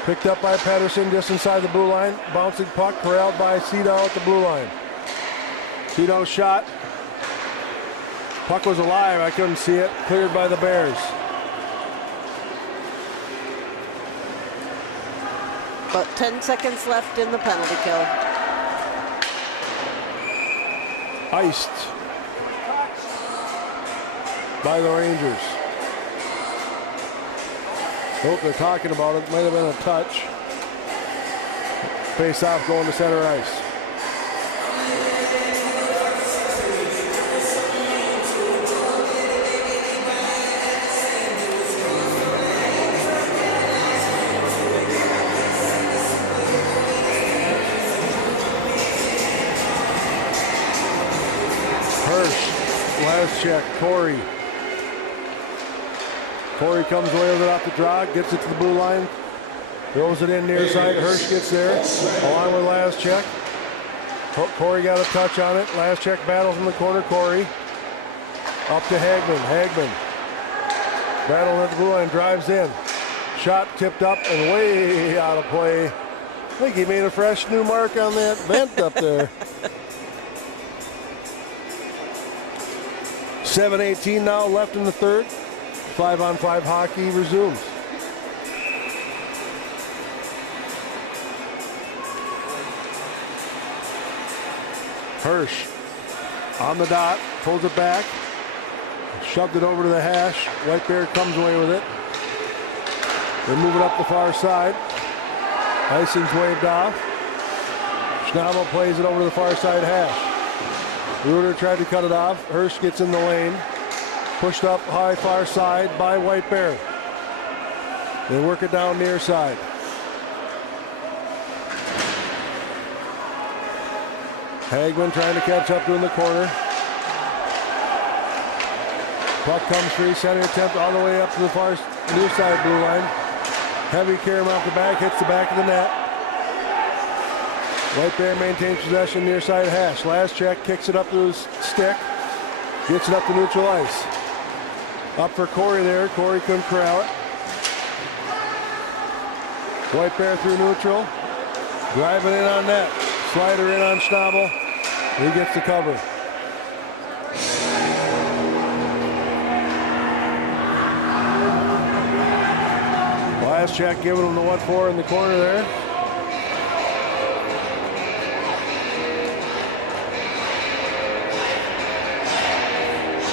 Picked up by Pedersen just inside the blue line. Bouncing puck corralled by Cito at the blue line. Cito shot. Puck was alive. I couldn't see it. Cleared by the Bears. About 10 seconds left in the penalty kill. Iced by the Rangers. Hope they're talking about it. Might have been a touch. Face off going to center ice. Hirsch, last check, Corey. Corey comes away with it off the draw, gets it to the blue line, throws it in near side. Hirsch gets there, along with last check. Corey got a touch on it. Last check battles in the corner. Corey up to Hagman. Hagman battling at the blue line, drives in. Shot tipped up and way out of play. I think he made a fresh new mark on that vent up there. 7:18 now left in the third. 5-on-5 hockey resumes. Hirsch on the dot, pulls it back, shoved it over to the hash. White Bear comes away with it. They move it up the far side. Icing's waved off. Schnabel plays it over to the far side hash. Reuter tried to cut it off. Hirsch gets in the lane. Pushed up high far side by White Bear. They work it down near side. Hagman trying to catch up to in the corner. Puck comes free, center attempt all the way up to the far near side blue line. Heavy carry off the back, hits the back of the net. White Bear maintains possession near side hash. Last check, kicks it up to his stick. Gets it up to neutral ice. Up for Corey there. Corey couldn't corral it. White Bear through neutral. Driving in on net. Slider in on Schnabel. He gets the cover. Last check giving him the 1-4 in the corner there.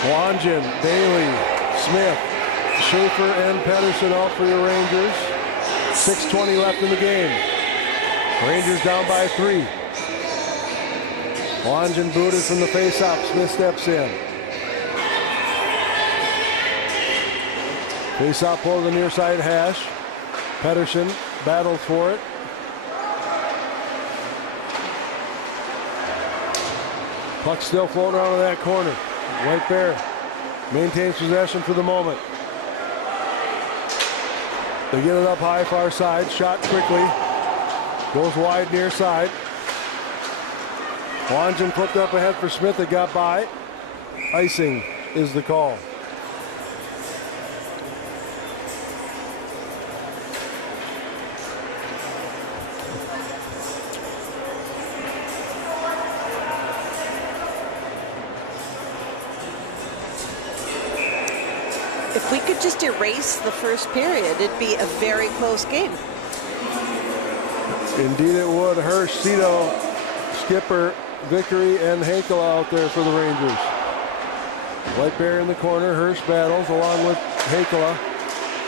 Wangen, Bailey, Smith, Schaefer, and Pedersen out for your Rangers. 6:20 left in the game. Rangers down by 3. Wangen booted from the face-off. Smith steps in. Face-off pull to the near side hash. Pedersen battles for it. Puck still floating around in that corner. White Bear maintains possession for the moment. They get it up high far side. Shot quickly. Goes wide near side. Wangen flipped up ahead for Smith. It got by. Icing is the call. If we could just erase the first period, it'd be a very close game. Indeed it would. Hirsch, Cito, Skipper, Vickery, and Hakel out there for the Rangers. White Bear in the corner. Hirsch battles along with Hakela.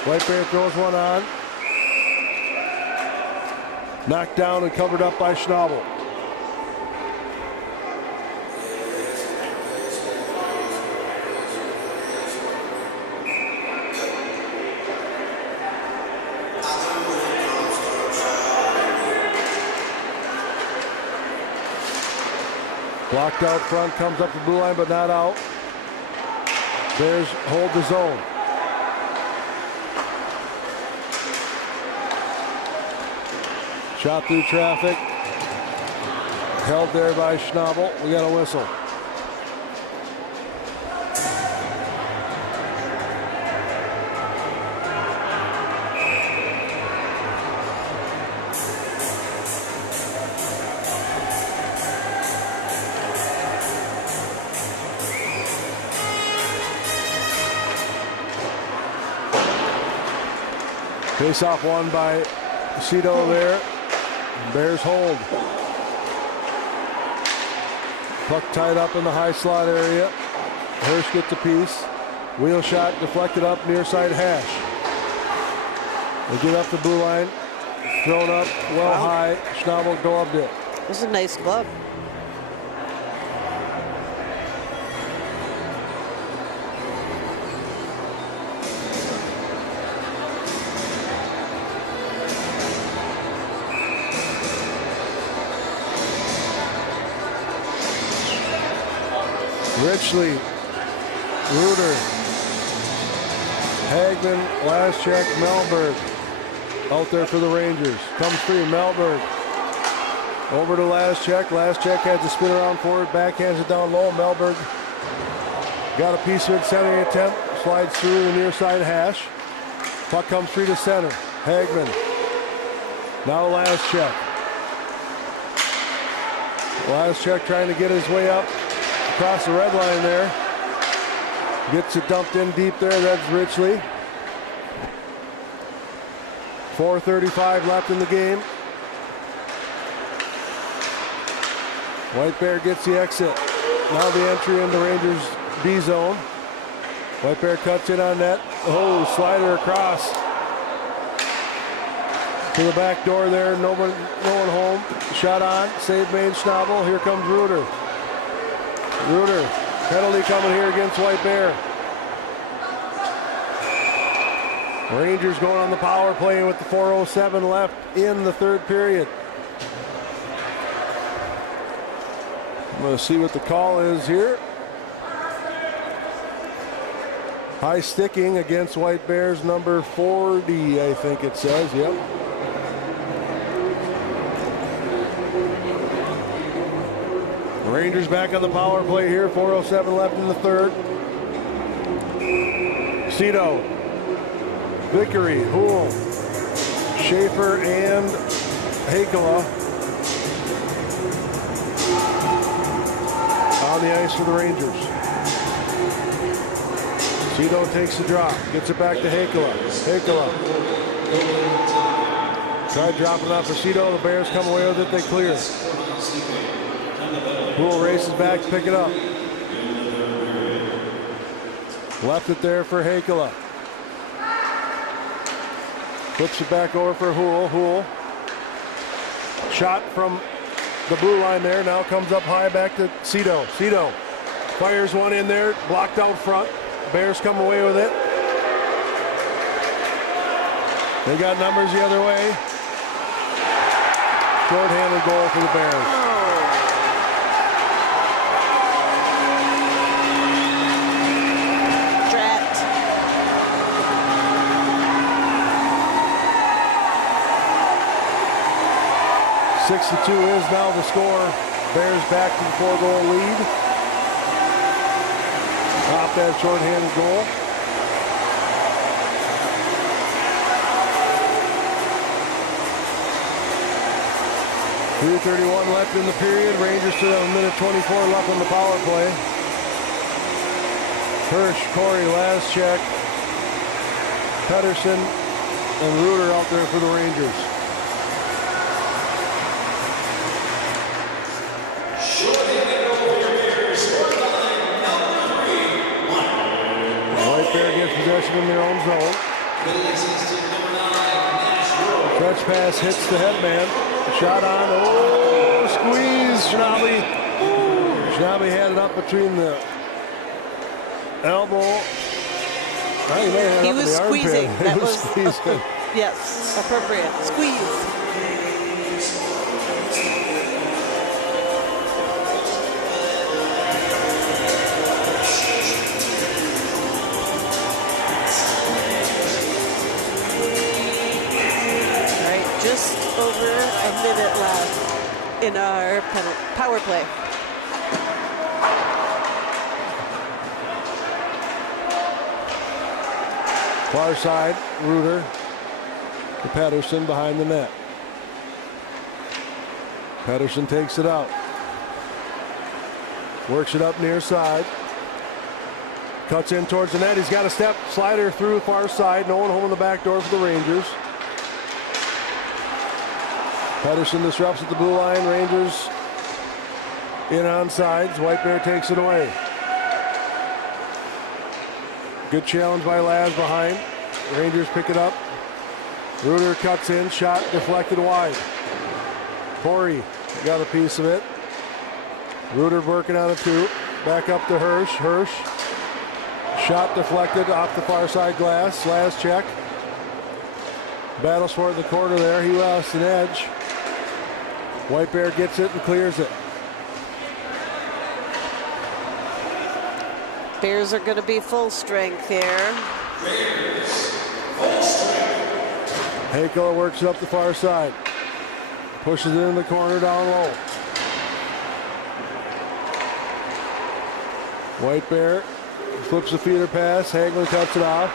White Bear throws one on. Knocked down and covered up by Schnabel. Blocked out front, comes up the blue line, but not out. Bears hold the zone. Shot through traffic. Held there by Schnabel. We got a whistle. Face-off won by Cito there. Bears hold. Puck tied up in the high slot area. Hirsch gets a piece. Wheel shot deflected up near side hash. They get up the blue line. Thrown up well high. Schnabel gloved it. It was a nice glove. Richley, Reuter, Hagman, last check, Mellberg out there for the Rangers. Comes free, Mellberg over to last check has to spin around forward, backhands it down low. Mellberg got a piece of it, centering attempt, slides through the near side hash. Puck comes free to center, Hagman. Now last check. Last check trying to get his way up across the red line there. Gets it dumped in deep there. That's Richley. 4:35 left in the game. White Bear gets the exit. Now the entry into Rangers D zone. White Bear cuts in on net. Oh, slider across to the back door there. No one home. Shot on. Save made Schnabel. Here comes Reuter. Reuter. Penalty coming here against White Bear. Rangers going on the power play with the 4:07 left in the third period. I'm going to see what the call is here. High sticking against White Bears, number 40, I think it says. Yep. The Rangers back on the power play here. 4:07 left in the third. Cito, Vickery, Houle, Schaefer, and Hakela on the ice for the Rangers. Cito takes the drop, gets it back to Hakela. Hakela tried dropping off for Cito. The Bears come away with it. They clear. Houle races back to pick it up. Left it there for Hakela. Flips it back over for Houle. Houle. Shot from the blue line there. Now comes up high back to Cito. Cito fires one in there. Blocked out front. Bears come away with it. They got numbers the other way. Short-handed goal for the Bears. Trapped. .62 is now the score. Bears back to the 4-goal lead. Off that short-handed goal. .331 left in the period. Rangers still have a minute 24 left on the power play. Hirsch, Corey, Laschek, Pettersson, and Reuter out there for the Rangers. White Bear gets possession in their own zone. Stretch pass hits the headman. Shot on. Oh, squeeze. Schnabel had it up between the elbow. He was squeezing. That was squeezing. yes, appropriate. Squeeze. Just over a minute left in our power play. Far side, Reuter to Pettersson behind the net. Pettersson takes it out. Works it up near side. Cuts in towards the net. He's got a step slider through far side. No one home in the back door for the Rangers. Pettersson disrupts at the blue line. Rangers in on sides. White Bear takes it away. Good challenge by Laz behind. Rangers pick it up. Reuter cuts in. Shot deflected wide. Corey got a piece of it. Reuter working on it too. Back up to Hirsch. Hirsch. Shot deflected off the far side glass. Laz check. Battles for it in the corner there. He lost an edge. White Bear gets it and clears it. Bears are going to be full strength here. Hakela works it up the far side. Pushes it in the corner down low. White Bear flips the feeder pass. Hagler cuts it off.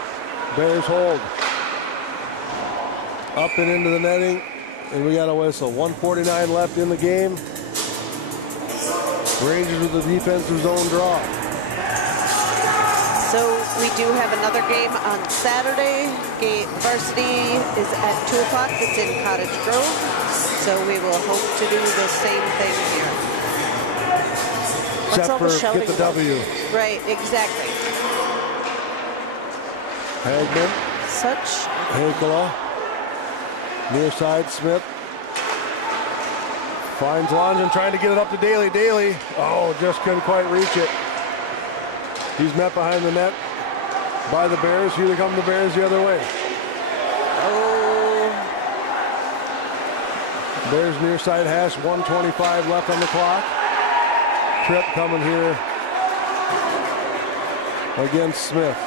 Bears hold. Up and into the netting. And we got a whistle. 1:49 left in the game. Rangers with the defensive zone draw. So We do have another game on Saturday. Varsity is at 2 o'clock. It's in Cottage Grove. So we will hope to do the same thing here. What's Except all the for shouting get the about? W. Right, exactly. Hagman, Such. Hankala, near side, Smith. Finds Longin trying to get it up to Daly. Daly, oh, just couldn't quite reach it. He's met behind the net by the Bears. Here come the Bears the other way. Oh. Bears near side hash, 1:25 left on the clock. Trip coming here against Smith.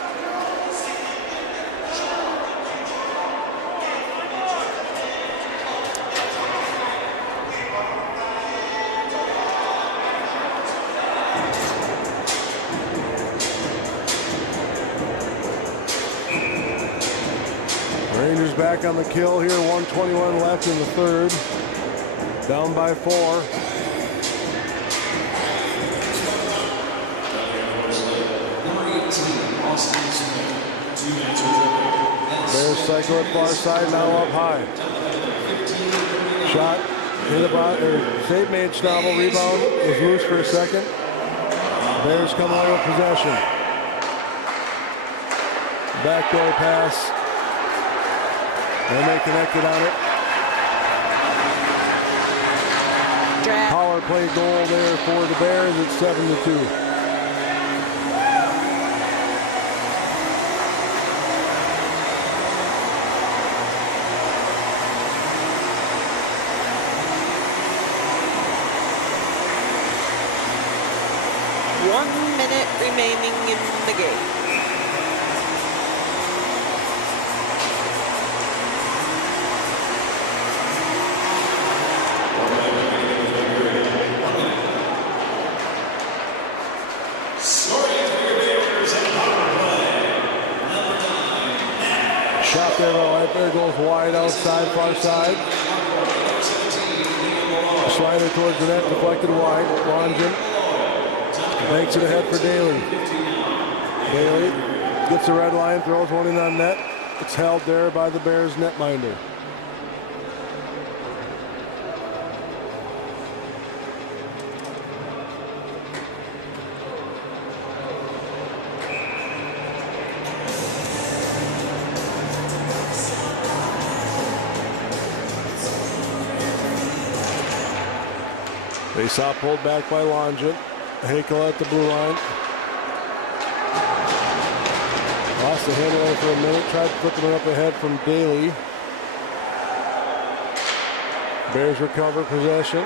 Rangers back on the kill here, 1:21 left in the third. Down by 4. Bears cycle at far side, now up high. Shot, hit about, save made Schnabel, rebound, is loose for a second. Bears come away with possession. Backdoor pass. And they connected on it. Draft. Power play goal there for the Bears. It's 7-2. One minute remaining in the game. Shot there, right there, goes wide outside, far side. Slider towards the net, deflected wide. Longin banks it ahead for Daly. Daly gets the red line, throws one in on net. It's held there by the Bears netminder. They saw pulled back by Longin. Hakel at the blue line. Lost the handle there for a minute. Tried flipping it up ahead from Daly. Bears recover possession.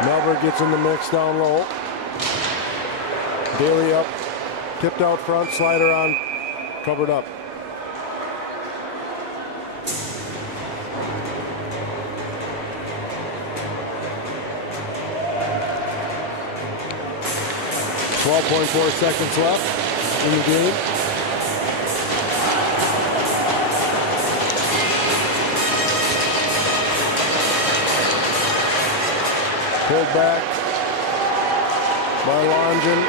Melber gets in the mix down low. Daly up. Tipped out front. Slider on. Covered up. .4 seconds left in the game. Pulled back by Longin.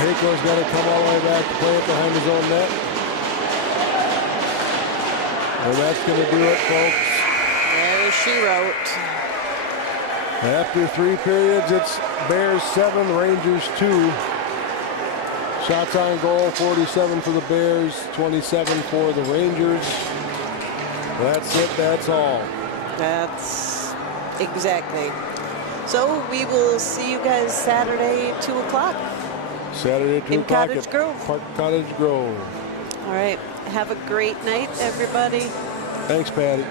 Hakel's got to come all the way back to play it behind his own net. And that's going to do it, folks. There she wrote. After 3 periods, it's Bears 7, Rangers 2. Shots on goal, 47 for the Bears, 27 for the Rangers. That's it, that's all. That's exactly. So we will see you guys Saturday, 2 o'clock. Saturday, 2 in o'clock Cottage at Grove. Park Cottage Grove. All right. Have a great night, everybody. Thanks, Patty.